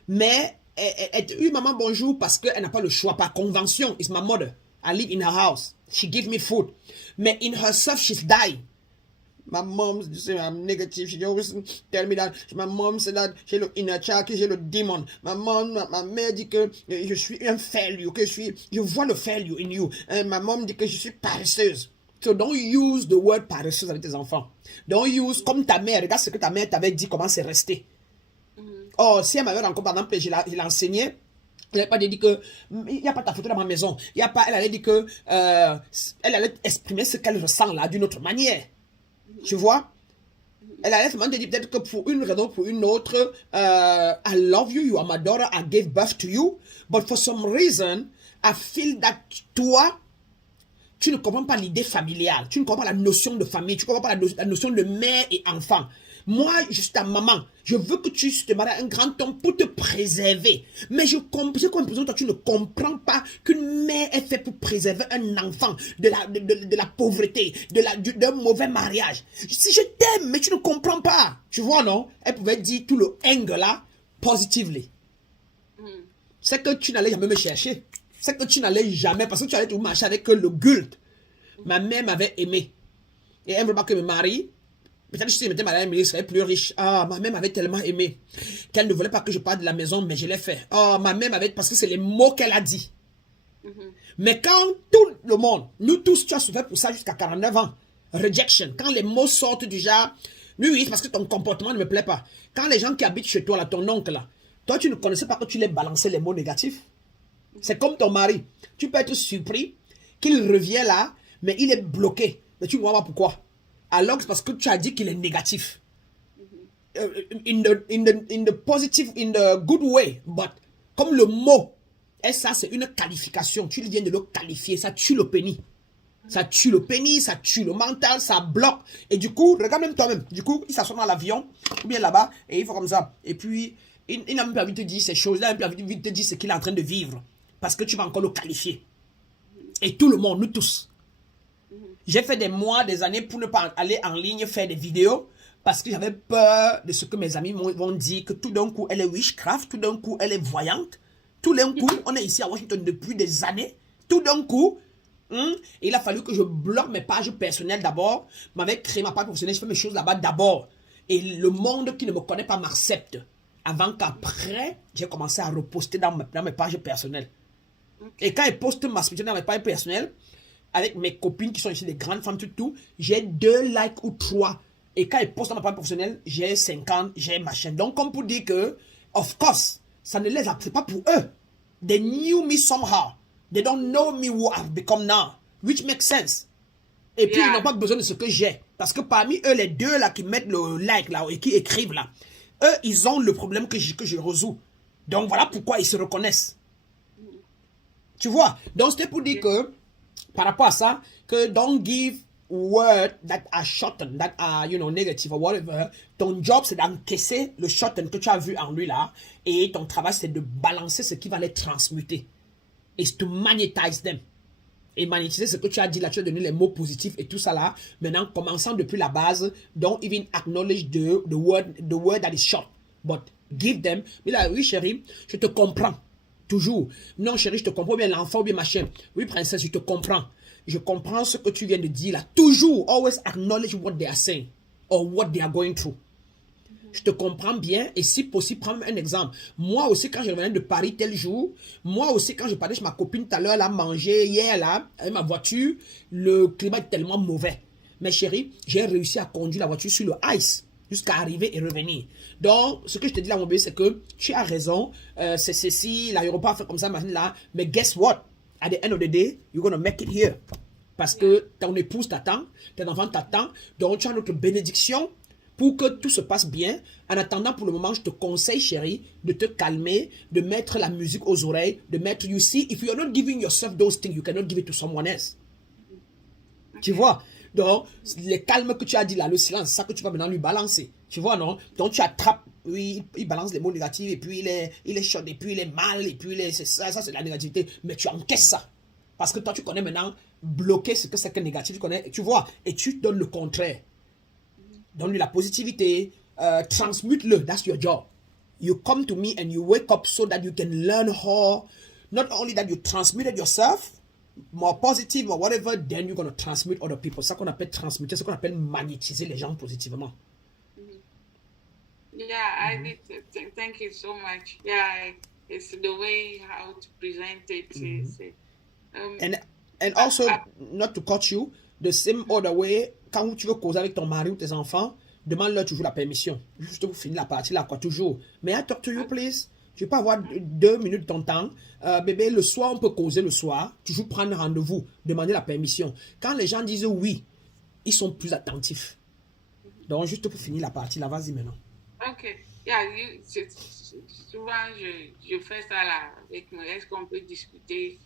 mais elle dit, oui, maman, bonjour, parce qu'elle n'a pas le choix, par convention. It's my mother. I live in her house. She gives me food. Mais in herself, she's dying. My mom say I'm negative. She always tell me that. My mom said that j'ai le inner child, que j'ai le démon. Ma mère dit que je suis un failure, que je vois le failure in you. Ma mom dit que je suis paresseuse. So don't use the word paresseuse avec tes enfants. Don't use comme ta mère. Regarde ce que ta mère t'avait dit, comment c'est resté. Oh, si elle m'avait encore, par exemple, je l'enseignais, elle n'avait pas dit que il n'y a pas ta photo dans ma maison. Il y a pas, elle allait dire que elle allait exprimer ce qu'elle ressent là d'une autre manière. Tu vois? Elle allait vraiment te dire peut-être que pour une raison ou pour une autre, I love you, you are my daughter, I gave birth to you, but for some reason, I feel that toi, tu ne comprends pas l'idée familiale, tu ne comprends pas la notion de famille, tu ne comprends pas la notion de mère et enfant. Moi, je suis ta maman. Je veux que tu te maries à un grand homme pour te préserver. Mais j'ai comme l'impression que toi, tu ne comprends pas qu'une mère est faite pour préserver un enfant de la pauvreté, d'un mauvais mariage. Si je t'aime, mais tu ne comprends pas. Tu vois, non? Elle pouvait dire tout le anger là, positively. C'est que tu n'allais jamais me chercher. C'est que tu n'allais jamais, parce que tu allais tout marcher avec le guilt. Ma mère m'avait aimé. Et elle ne veut pas que je me marie. Peut-être que si je m'étais mariée, elle serait plus riche. Ah, ma mère m'avait tellement aimé qu'elle ne voulait pas que je parte de la maison, mais je l'ai fait. Oh, ma mère m'avait, parce que c'est les mots qu'elle a dit. Mais quand tout le monde, nous tous, tu as souffert pour ça jusqu'à 49 ans. Rejection. Quand les mots sortent du genre, oui, parce que ton comportement ne me plaît pas. Quand les gens qui habitent chez toi, là, ton oncle, là, toi, tu ne connaissais pas que tu les balançais les mots négatifs. C'est comme ton mari. Tu peux être surpris qu'il revient là, mais il est bloqué. Mais tu ne vois pas pourquoi. Alors que c'est parce que tu as dit qu'il est négatif. In the positive, in the good way. But comme le mot, et ça c'est une qualification. Tu viens de le qualifier. Ça tue le pénis. Ça tue le pénis, ça tue le mental, ça bloque. Et du coup, regarde même toi-même. Du coup, il s'assoit dans l'avion, ou bien là-bas, et il fait comme ça. Et puis, il n'a même pas envie de te dire ces choses. Il n'a même pas envie de te dire ce qu'il est en train de vivre. Parce que tu vas encore le qualifier. Et tout le monde, nous tous. J'ai fait des mois, des années pour ne pas aller en ligne faire des vidéos parce que j'avais peur de ce que mes amis vont dire, que tout d'un coup elle est witchcraft, tout d'un coup elle est voyante, tout d'un coup on est ici à Washington depuis des années, tout d'un coup il a fallu que je bloque mes pages personnelles d'abord, m'avais créé ma page professionnelle, je fais mes choses là-bas d'abord et le monde qui ne me connaît pas m'accepte avant qu'après j'ai commencé à reposter dans mes pages personnelles. Et quand ils postent ma spiritualité dans mes pages personnelles, avec mes copines qui sont ici des grandes femmes, tout, j'ai 2 likes ou 3. Et quand ils postent dans ma page professionnelle, j'ai 50, j'ai machin. Donc, comme pour dire que, of course, ça ne les appuie pas pour eux. They knew me somehow. They don't know me who I've become now. Which makes sense. Et puis, ils n'ont pas besoin de ce que j'ai. Parce que parmi eux, les 2 là qui mettent le like là et qui écrivent là, eux, ils ont le problème que je résous. Donc, voilà pourquoi ils se reconnaissent. Tu vois? Donc, c'était pour dire que, par rapport à ça, que don't give words that are shortened, that are, negative or whatever. Ton job, c'est d'encaisser le shorten que tu as vu en lui là. Et ton travail, c'est de balancer ce qui va les transmuter. It's to magnetize them. Et magnétiser ce que tu as dit là, tu as donné les mots positifs et tout ça là. Maintenant, commençant depuis la base, don't even acknowledge the word that is short. But give them. Mais là, oui chérie, je te comprends. Toujours. Non, chérie, je te comprends bien l'enfant ou bien machin. Oui, princesse, je te comprends. Je comprends ce que tu viens de dire là. Toujours. Always acknowledge what they are saying. Or what they are going through. Je te comprends bien. Et si possible, prends un exemple. Moi aussi, quand je revenais de Paris tel jour, moi aussi, quand je parlais chez ma copine tout à l'heure, elle a mangé hier là, avec ma voiture, le climat est tellement mauvais. Mais chérie, j'ai réussi à conduire la voiture sur le ice. Jusqu'à arriver et revenir. Donc, ce que je te dis là, mon bébé, c'est que tu as raison. C'est ceci, l'aéroport fait comme ça, maintenant là. Mais guess what? At the end of the day, you're going to make it here. Parce que ton épouse t'attend, tes enfants t'attendent. Donc, tu as notre bénédiction pour que tout se passe bien. En attendant, pour le moment, je te conseille, chérie, de te calmer, de mettre la musique aux oreilles, de mettre, you see, if you're not giving yourself those things, you cannot give it to someone else. Tu vois? Donc, les calmes que tu as dit là, le silence, c'est ça que tu vas maintenant lui balancer. Tu vois, non? Donc, tu attrapes, oui, il balance les mots négatifs, et puis il est chaud, et puis il est mal, et puis c'est ça c'est la négativité. Mais tu encaisses ça. Parce que toi, tu connais maintenant bloquer ce que c'est que négatif, tu connais, tu vois, et tu donnes le contraire. Donne-lui la positivité, transmute-le, that's your job. You come to me and you wake up so that you can learn how, not only that you transmit it yourself, more positive or whatever, then you're going to transmit other people. C'est ça qu'on appelle transmuter, c'est ce qu'on appelle magnétiser les gens positivement. Yeah, I did. Thank you so much. Yeah, it's the way how to present it. And also, not to cut you, the same other way, quand tu veux causer avec ton mari ou tes enfants, demande-leur toujours la permission. Juste pour finir la partie là, quoi, toujours. May I talk to you, please? Tu peux avoir 2 minutes de ton temps. Bébé, le soir, on peut causer le soir. Toujours prendre rendez-vous, demander la permission. Quand les gens disent oui, ils sont plus attentifs. Donc, juste pour finir la partie là, vas-y maintenant. Ok. Yeah, souvent, je fais ça là avec moi. Est-ce qu'on peut discuter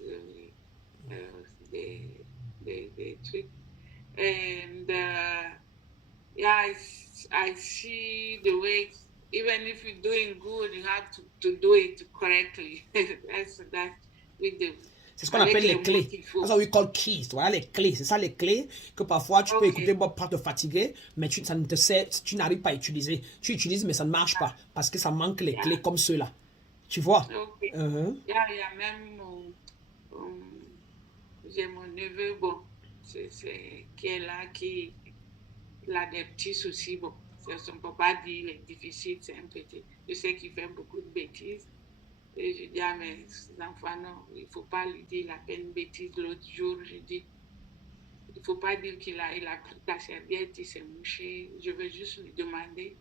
des trucs? And yeah, I see the way, even if you're doing good, you have to do it correctly. that's with the. C'est ce qu'on appelle les clés. That's what we call keys. Voilà les clés. C'est ça les clés que parfois tu peux écouter pour pas te fatiguer, mais ça ne te sert, tu n'arrives pas à utiliser. Tu utilises, mais ça ne marche pas parce que ça manque les clés comme ceux-là. Tu vois? Il y a même j'ai mon neveu, bon, qui est là, qui a des petits soucis. Bon, on ne peut pas dire il est difficile, c'est un petit. Je sais qu'il fait beaucoup de bêtises. Et je dis à mes enfants, non, il ne faut pas lui dire la peine bêtise. L'autre jour, je dis, il ne faut pas dire il a pris ta serviette, il s'est mouché. Je veux juste lui demander,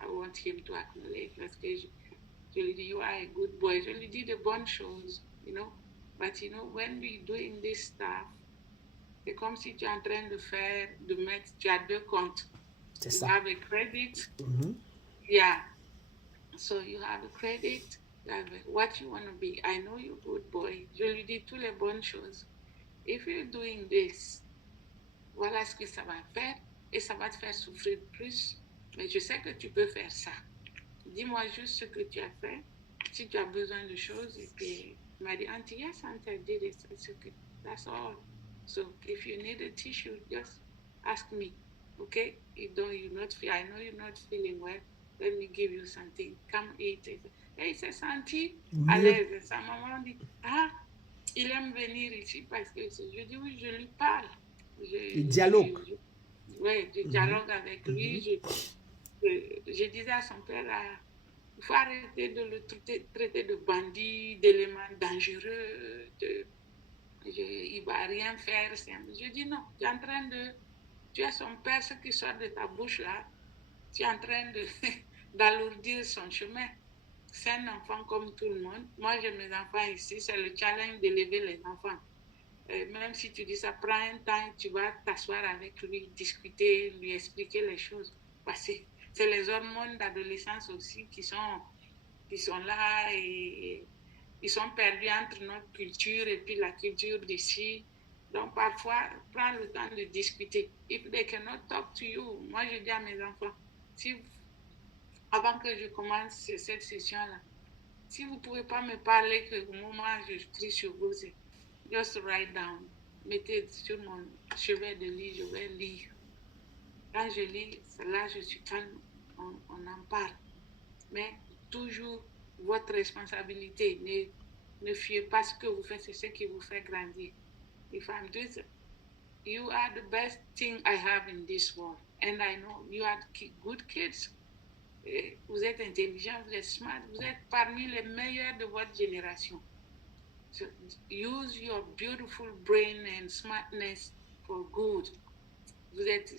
I want him to acknowledge, parce que je lui dis, you are a good boy. Je lui dis de bonnes choses, you know. But, you know, when we're doing this stuff, c'est comme si tu es en train tu as 2 comptes. C'est you ça. Have a credit. Yeah. So you have a credit. What you want to be. I know you're a good boy. Je lui dis toutes les bonnes choses. If you're doing this, voilà ce que ça va faire et ça va te faire souffrir plus. Mais je sais que tu peux faire ça. Dis-moi juste ce que tu as fait. Si tu as besoin de choses. Et puis, il m'a dit, Auntie, yes, Auntie, I did it. That's all. So if you need a tissue, just ask me. Okay? I know you're not feeling well. Let me give you something. Come eat it. Et il s'est senti à l'aise. Sa maman dit, il aime venir ici parce que je dis oui, je lui parle. Il dialogue. Oui, je dialogue avec lui. Je disais à son père, il faut arrêter de le traiter de bandit, d'élément dangereux. Il ne va rien faire. Je dis non, tu es son père, ce qui sort de ta bouche là, tu es en train d'alourdir son chemin. C'est un enfant comme tout le monde. Moi, j'ai mes enfants ici. C'est le challenge d'élever les enfants. Même si tu dis ça prend un temps, tu vas t'asseoir avec lui, discuter, lui expliquer les choses. Parce que c'est les hormones d'adolescence aussi qui sont là et ils sont perdus entre notre culture et puis la culture d'ici. Donc, parfois, prends le temps de discuter. If they cannot talk to you, moi, je dis à mes enfants, avant que je commence cette session-là, si vous ne pouvez pas me parler que au moment où je crie sur vous, c'est just write down. Mettez sur mon chevet de lit, je vais lire. Quand je lis, là, je suis calme, on en parle. Mais toujours votre responsabilité. Ne fiez pas ce que vous faites, c'est ce qui vous fait grandir. If I'm doing it, you are the best thing I have in this world. And I know you are good kids. Vous êtes intelligents, vous êtes smart, vous êtes parmi les meilleurs de votre génération. So use your beautiful brain and smartness for good.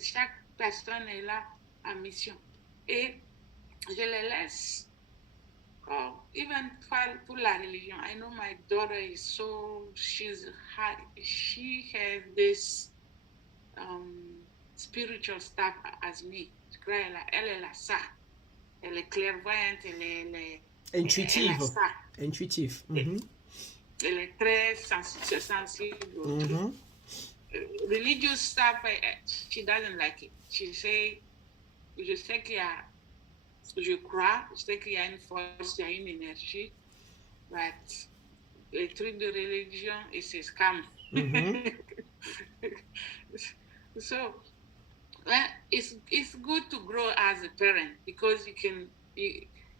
Chaque personne est là en mission. Et je les laisse. Even pour la religion, I know my daughter she has this spiritual stuff as me. Elle est là ça. Elle est clairvoyante, elle est intuitive. Elle a ça. Intuitive. Elle est très sensible. religious stuff, she doesn't like it. She say, je sais qu'il y a, je crois, je sais qu'il y a une force, il y a une énergie, but les trucs de religion, c'est scam. So, it's good to grow as a parent because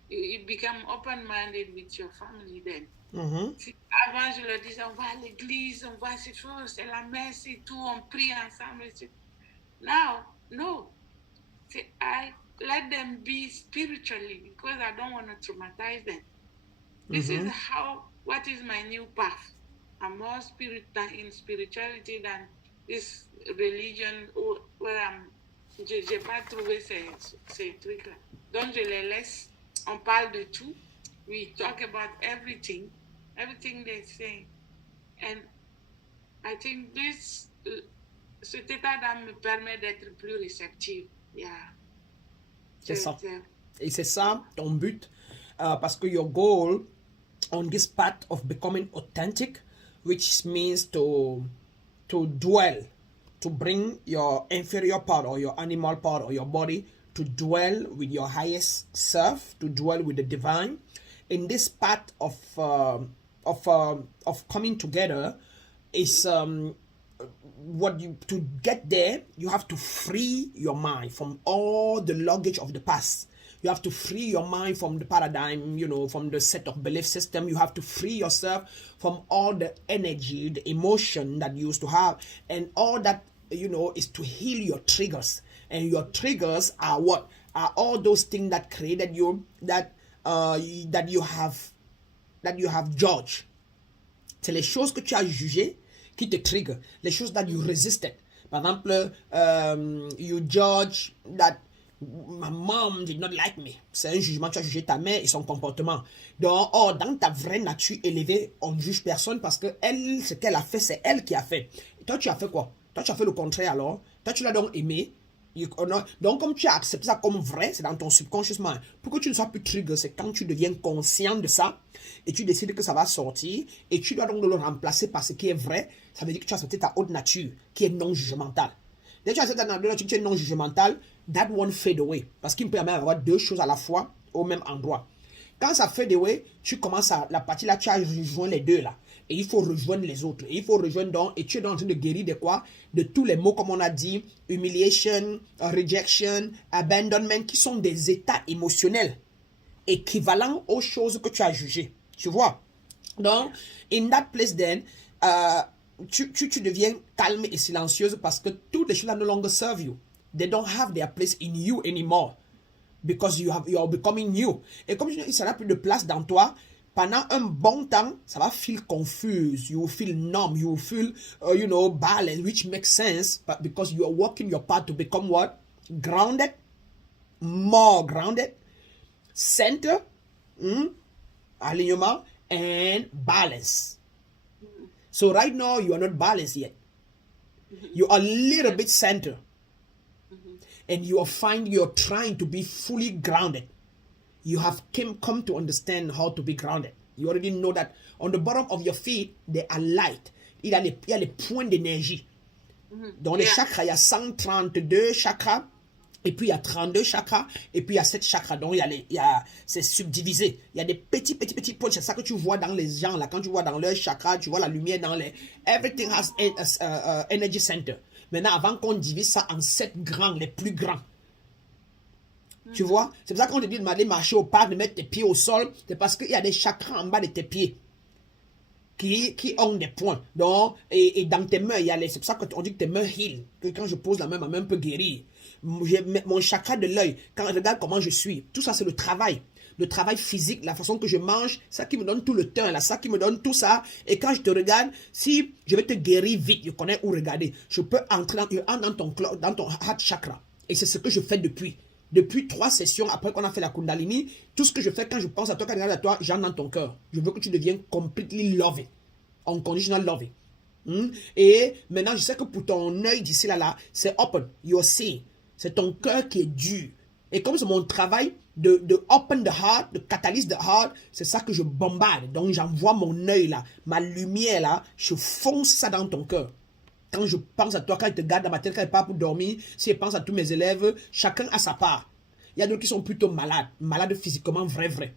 you become open-minded with your family then. Avant, je leur disais, on va à l'église, on va à ces choses, c'est la messe et tout, on prie ensemble. Now, no. I let them be spiritually because I don't want to traumatize them. This is what is my new path. I'm more in spirituality than this religion where j'ai pas trouvé ces trucs-là. Donc, je les laisse, on parle de tout. We talk about everything they say. And I think cet état d'âme me permet d'être plus réceptive. Yeah. C'est ça. Et c'est ça ton but. Parce que your goal on this path of becoming authentic, which means to dwell, to bring your inferior part or your animal part or your body to dwell with your highest self, to dwell with the divine. In this path of coming together is to get there, you have to free your mind from all the luggage of the past. You have to free your mind from the paradigm, from the set of belief system. You have to free yourself from all the energy, the emotion that you used to have. And all that, is to heal your triggers. And your triggers are what? Are all those things that created you, that you have judged. C'est les choses que tu as jugées qui te trigger. Les choses that you resisted. Par exemple, you judge that my mom did not like me. C'est un jugement, tu as jugé ta mère et son comportement. Donc, dans ta vraie nature élevée, on ne juge personne parce que elle, ce qu'elle a fait, c'est elle qui a fait. Et toi, tu as fait quoi? Toi, tu as fait le contraire alors. Toi, tu l'as donc aimé. Donc, comme tu as accepté ça comme vrai, c'est dans ton subconscious mind. Pour que tu ne sois plus trigger, c'est quand tu deviens conscient de ça et tu décides que ça va sortir et tu dois donc le remplacer par ce qui est vrai. Ça veut dire que tu as accepté ta haute nature qui est non jugementale. Dès que tu as accepté ta nature qui est non jugementale, that won't fade away. Parce qu'il peut y avoir deux choses à la fois au même endroit. Quand ça fade away, tu commences à la partie là, tu as rejoint les deux là. Et il faut rejoindre les autres. Et il faut rejoindre donc, et tu es en train de guérir de quoi? De tous les mots, comme on a dit, humiliation, rejection, abandonment, qui sont des états émotionnels équivalents aux choses que tu as jugées. Tu vois? Donc, in that place then, tu deviens calme et silencieuse parce que toutes les choses là no longer serve you. They don't have their place in you anymore. Because you are becoming new. Et comme il n'y aura plus de place dans toi, pendant un bon temps, ça va feel confused. You will feel numb. You will feel, balance, which makes sense. But because you are walking your path to become what? Grounded. More grounded. Center. Alignement. And balance. So right now, you are not balanced yet. You are a little bit center. And you're trying to be fully grounded. You have come to understand how to be grounded. You already know that on the bottom of your feet, they are light. Il y a les points d'énergie. Dans les chakras, il y a 132 chakras. Et puis, il y a 32 chakras. Et puis, il y a 7 chakras. Donc, c'est subdivisé. Il y a des petits points. C'est ça que tu vois dans les gens. Là, quand tu vois dans leurs chakras, tu vois la lumière dans les... Everything has energy center. Maintenant, avant qu'on divise ça en 7 grands, les plus grands. Tu vois? C'est pour ça qu'on te dit d'aller marcher au parc, de mettre tes pieds au sol. C'est parce qu'il y a des chakras en bas de tes pieds qui ont des points. Donc, et dans tes mains, c'est pour ça qu'on dit que tes mains heal. Que quand je pose la main, ma main peut guérir. Mon chakra de l'œil, quand je regarde comment je suis, tout ça, c'est le travail. Le travail physique, la façon que je mange, ça qui me donne tout le temps, là, ça qui me donne tout ça. Et quand je te regarde, si je vais te guérir vite, je connais où regarder. Je peux entrer dans ton heart chakra. Et c'est ce que je fais depuis 3 sessions, après qu'on a fait la Kundalini, tout ce que je fais quand je pense à toi, quand je regarde à toi, j'entre dans ton cœur. Je veux que tu deviennes completely loving. Unconditional loving. Et maintenant, je sais que pour ton œil d'ici là, c'est open. You're seeing. C'est ton cœur qui est dur. Et comme c'est mon travail de open the heart, de catalyse the heart, c'est ça que je bombarde. Donc, j'envoie mon œil là, ma lumière là, je fonce ça dans ton cœur. quand je pense à toi, quand je te garde dans ma tête, quand je pars pour dormir, si je pense à tous mes élèves, chacun a sa part. Il y a d'autres qui sont plutôt malades physiquement, vrai.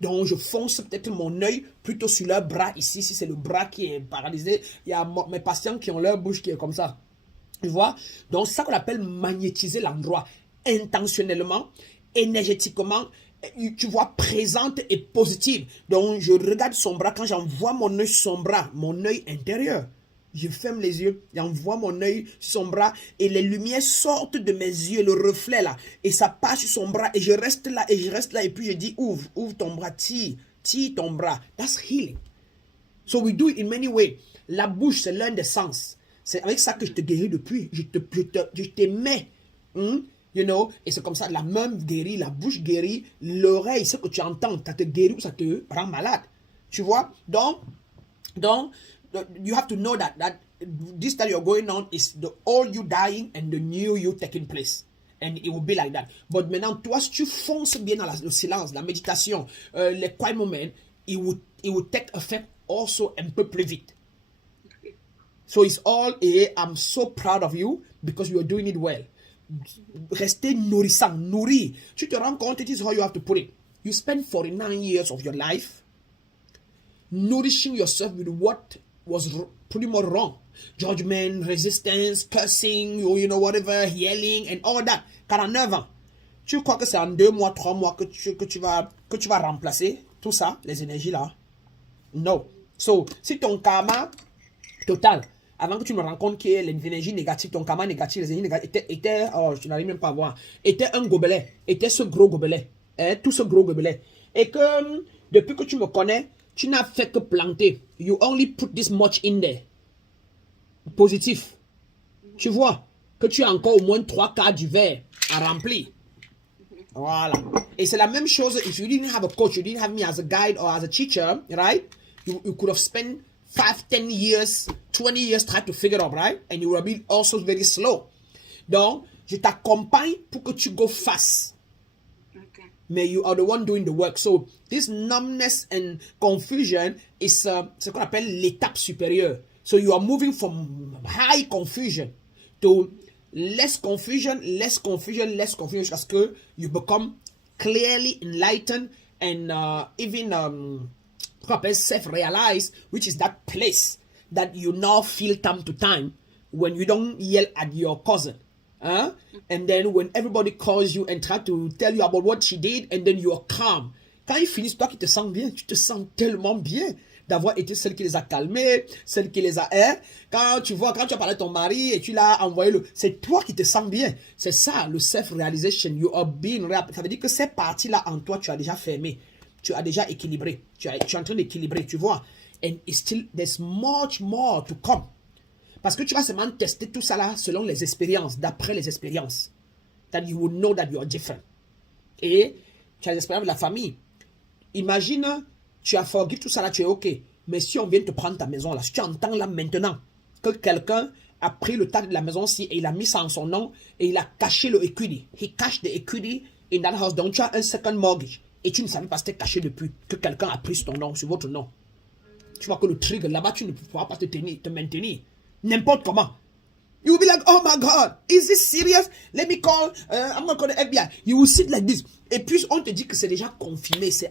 Donc, je fonce peut-être mon œil plutôt sur leur bras ici, si c'est le bras qui est paralysé. Il y a mes patients qui ont leur bouche qui est comme ça. Tu vois? Donc, c'est ça qu'on appelle magnétiser l'endroit intentionnellement, énergétiquement, tu vois, présente et positive. Donc, je regarde son bras. Quand j'envoie mon œil sur son bras, mon œil intérieur, je ferme les yeux, j'envoie mon œil sur son bras et les lumières sortent de mes yeux, le reflet là, et ça passe sur son bras et je reste là et puis je dis ouvre ton bras, tire ton bras. That's healing. So we do it in many ways. La bouche, c'est l'un des sens. C'est avec ça que je te guéris depuis. Je te mets. You know, et c'est comme ça, la main guérit, la bouche guérit, l'oreille, ce que tu entends, ça te guérit ou ça te rend malade. Tu vois? Donc, you have to know that this that you're going on is the old you dying and the new you taking place. And it will be like that. But maintenant, toi, si tu fonces bien dans le silence, la méditation, les quiet moments, it will take effect also un peu plus vite. So it's all, I'm so proud of you because you are doing it well. Restez nourrissant, nourri. Tu te rends compte, it is how you have to put it. You spend 49 years of your life nourishing yourself with what was pretty much wrong. Judgment, resistance, cursing, you know, whatever, yelling, and all that. 49 ans. Tu crois que c'est en 2 mois, 3 mois que tu vas remplacer tout ça, les énergies là? No. So, si ton karma total, avant que tu me rends compte que les énergies négatives, ton karma négatif, les énergies négatives, était je n'arrive même pas à voir, était un gobelet, était ce gros gobelet, tout ce gros gobelet. Et que depuis que tu me connais, tu n'as fait que planter. You only put this much in there. Positif. Tu vois que tu as encore au moins 3 quarts du verre à remplir. Voilà. Et c'est la même chose, if you didn't have a coach, you didn't have me as a guide or as a teacher, right? You could have spent 5, 10 years, 20 years trying to figure it out, right? And you will be also very slow. Donc, je t'accompagne pour que tu go fast. Okay. Mais you are the one doing the work. So, this numbness and confusion is ce qu'on appelle l'étape supérieure. So, you are moving from high confusion to less confusion, parce que you become clearly enlightened and even self-realized, which is that place that you now feel time to time when you don't yell at your cousin. And then when everybody calls you and try to tell you about what she did, and then you are calm. Quand ils finissent, toi qui te sens bien, tu te sens tellement bien d'avoir été celle qui les a calmés, celle qui les a... Quand tu as parlé de ton mari et tu l'as envoyé, c'est toi qui te sens bien. C'est ça, le self-realization. You are being... Ça veut dire que ces parties-là en toi, tu as déjà fermé. Tu as déjà équilibré. Tu es en train d'équilibrer, tu vois. And there's much more to come. Parce que tu vas seulement tester tout ça là selon les expériences, d'après les expériences. That you will know that you are different. Et tu as les expériences de la famille. Imagine, tu as forgive tout ça là, tu es OK. Mais si on vient te prendre ta maison là, si tu entends là maintenant que quelqu'un a pris le tas de la maison ci et il a mis ça en son nom et il a caché le equity. He cashed the equity in that house. Donc tu as un second mortgage. Et tu ne savais pas c'était caché depuis que quelqu'un a pris ton nom, sur votre nom. Tu vois que le trigger, là-bas, tu ne pourras pas te maintenir. N'importe comment. You will be like, oh my God, is this serious? Let me call, I'm going to call the FBI. You will sit like this. Et puis, on te dit que c'est déjà confirmé. C'est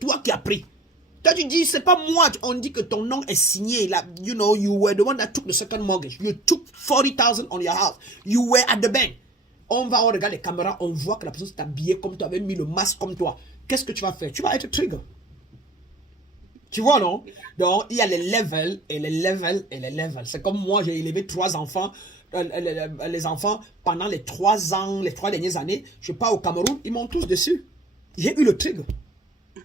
toi qui as pris. Toi, tu dis, c'est pas moi. On dit que ton nom est signé. Là, you know, you were the one that took the second mortgage. You took 40,000 on your house. You were at the bank. On regarde les caméras, on voit que la personne s'est habillée comme toi, avait mis le masque comme toi. Qu'est-ce que tu vas faire? Tu vas être trigger. Tu vois, non? Donc, il y a les levels et les levels et les levels. C'est comme moi, j'ai élevé 3 enfants. Les enfants, pendant les 3 ans, les 3 dernières années, je pars au Cameroun, ils m'ont tous dessus. J'ai eu le trigger.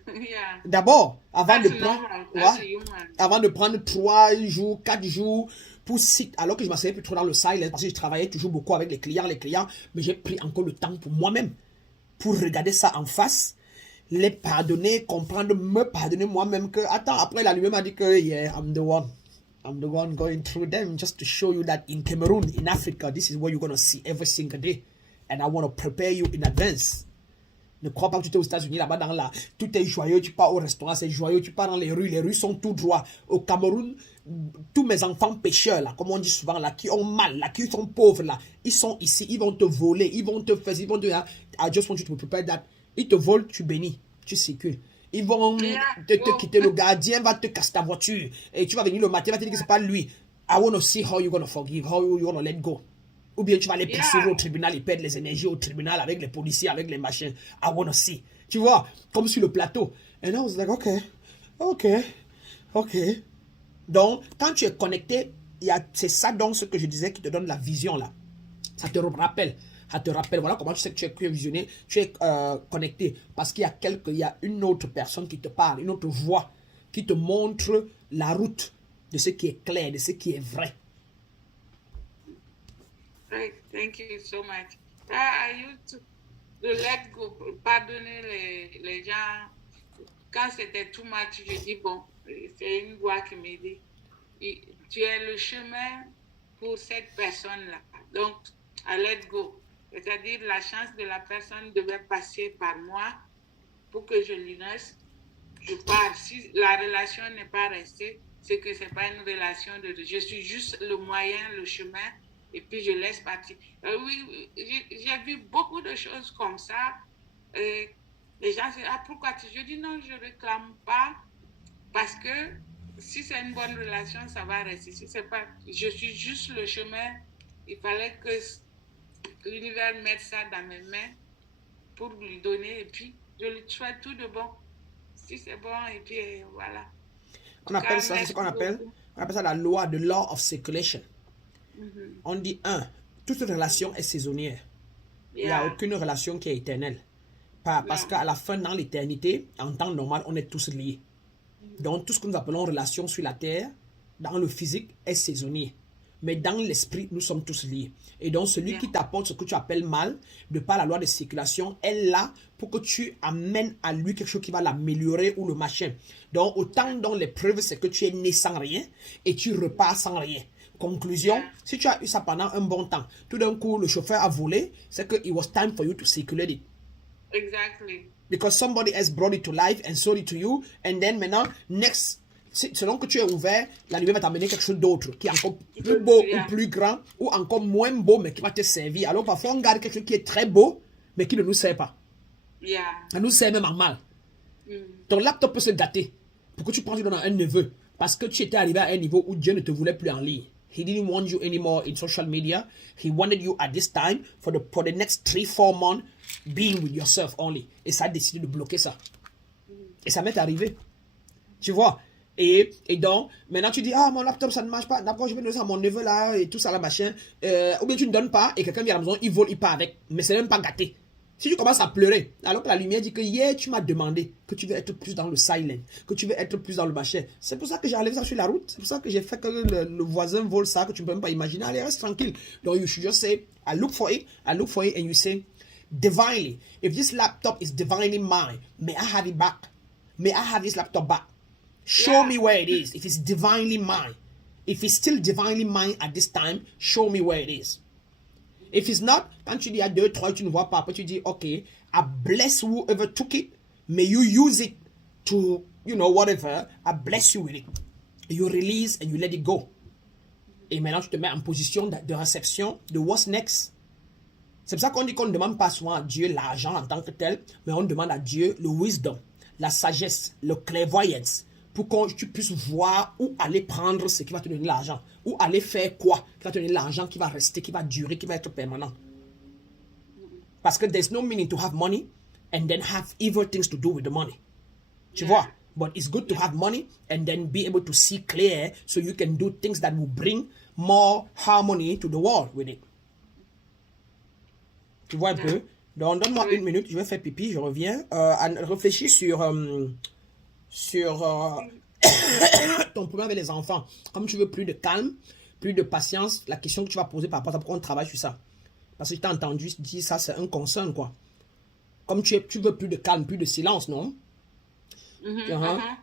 Yeah. D'abord, avant de prendre 3 jours, 4 jours, alors que je ne m'asseyais plus trop dans le silence, parce que je travaillais toujours beaucoup avec les clients, mais j'ai pris encore le temps pour moi-même, pour regarder ça en face, les pardonner, comprendre, me pardonner moi-même que, attends, après la lumière m'a dit que, yeah, I'm the one going through them, just to show you that in Cameroon, in Africa, this is what you're going to see every single day, and I want to prepare you in advance. Ne crois pas que tu es aux États-Unis, là-bas, tout est joyeux, tu pars au restaurant, c'est joyeux, tu pars dans les rues sont tout droits. Au Cameroun, tous mes enfants pêcheurs, là, comme on dit souvent, là, qui ont mal, là, qui sont pauvres, là, ils sont ici, ils vont te voler, ils vont te faire, ils vont te... I just want you to prepare that. Ils te volent, tu bénis, tu sécures. Ils vont te quitter, le gardien va te casser ta voiture. Et tu vas venir le matin, il va te dire que c'est pas lui. I want to see how you're going to forgive, how you're going to let go. Ou bien tu vas les poursuivre au tribunal, ils perdent les énergies au tribunal avec les policiers, avec les machins. I want to see. Tu vois, comme sur le plateau. And I was like, ok. Donc, quand tu es connecté, c'est ça donc ce que je disais qui te donne la vision là. Ça te rappelle. Voilà comment tu sais que tu es visionné, tu es connecté. Parce qu'il y a une autre personne qui te parle, une autre voix qui te montre la route de ce qui est clair, de ce qui est vrai. Right. Thank you so much. I used to let go, pardonner les gens. Quand c'était too much, je dis bon, c'est une voix qui me dit, tu es le chemin pour cette personne-là. Donc, I let go. C'est-à-dire, la chance de la personne devait passer par moi pour que je lui laisse. Je pars. Si la relation n'est pas restée, c'est que ce n'est pas une relation de... Je suis juste le moyen, le chemin, et puis je laisse partir. Oui, j'ai vu beaucoup de choses comme ça. Les gens disent, pourquoi tu... Je dis non, je ne réclame pas, parce que si c'est une bonne relation, ça va rester. Si c'est pas... Je suis juste le chemin. Il fallait que l'univers mette ça dans mes mains pour lui donner, et puis je lui souhaite tout de bon. Si c'est bon, et puis voilà. On appelle ça, c'est ce qu'on appelle ça la loi de law of circulation. On dit, toute relation est saisonnière. Il n'y a aucune relation qui est éternelle. Parce qu'à la fin, dans l'éternité, en temps normal, on est tous liés. Donc, tout ce que nous appelons relation sur la terre, dans le physique, est saisonnier. Mais dans l'esprit, nous sommes tous liés. Et donc, celui qui t'apporte ce que tu appelles mal, de par la loi de circulation, est là pour que tu amènes à lui quelque chose qui va l'améliorer ou le machin. Donc, autant dans les preuves, c'est que tu es né sans rien et tu repars sans rien. Conclusion, si tu as eu ça pendant un bon temps, tout d'un coup, le chauffeur a volé, c'est que it was time for you to circulate it. Exactly. Because somebody else brought it to life and sold it to you, and then maintenant, selon que tu es ouvert, la lumière va t'amener quelque chose d'autre, qui est encore plus beau ou plus grand, ou encore moins beau, mais qui va te servir. Alors parfois, on garde quelque chose qui est très beau, mais qui ne nous sert pas. Ça nous sert même en mal. Ton laptop peut se gâter, pour que tu penses que tu donnes à un neveu, parce que tu étais arrivé à un niveau où Dieu ne te voulait plus en ligne. He didn't want you anymore in social media. He wanted you at this time for the next 3-4 months being with yourself only. Et ça a décidé de bloquer ça. Et ça m'est arrivé. Tu vois? Et donc, maintenant tu dis, mon laptop ça ne marche pas. D'abord, je vais donner ça à mon neveu là et tout ça là, machin. Ou bien tu ne donnes pas et quelqu'un vient à la maison, il vole, il part avec. Mais c'est même pas gâté. Si tu commences à pleurer, alors que la lumière dit que hier tu m'as demandé que tu veux être plus dans le silent, que tu veux être plus dans le machin. C'est pour ça que j'ai enlevé ça sur la route. C'est pour ça que j'ai fait que le voisin vole ça, que tu ne peux même pas imaginer. Allez, reste tranquille. Donc, you should just say, I look for it, and you say, divinely, if this laptop is divinely mine, may I have it back? May I have this laptop back? Show me where it is. If it's divinely mine. If it's still divinely mine at this time, show me where it is. If it's not, quand tu dis à 2, 3, tu ne vois pas, après tu dis, ok, I bless whoever took it. May you use it to, whatever. I bless you with it. You release and you let it go. Et maintenant, tu te mets en position de réception de what's next. C'est pour ça qu'on dit qu'on ne demande pas souvent à Dieu l'argent en tant que tel, mais on demande à Dieu le wisdom, la sagesse, le clairvoyance, pour que tu puisses voir où aller prendre ce qui va te donner l'argent, où aller faire quoi qui va te donner l'argent qui va rester, qui va durer, qui va être permanent. Parce que there's no meaning to have money and then have evil things to do with the money. Tu vois? But it's good to have money and then be able to see clear so you can do things that will bring more harmony to the world with it. Tu vois un peu? Donc, donne-moi 1 minute, je vais faire pipi, je reviens. Réfléchis sur ton problème avec les enfants. Comme tu veux plus de calme, plus de patience, la question que tu vas poser par rapport à pourquoi on travaille sur ça. Parce que je t'ai entendu dire ça, c'est un concern, quoi. Comme tu veux plus de calme, plus de silence, non?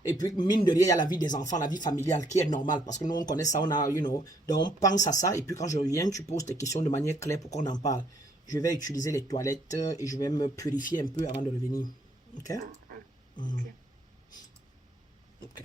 Et puis, mine de rien, il y a la vie des enfants, la vie familiale qui est normale. Parce que nous, on connaît ça, on a, donc pense à ça. Et puis, quand je reviens, tu poses tes questions de manière claire pour qu'on en parle. Je vais utiliser les toilettes et je vais me purifier un peu avant de revenir. Ok? Ok. Ok.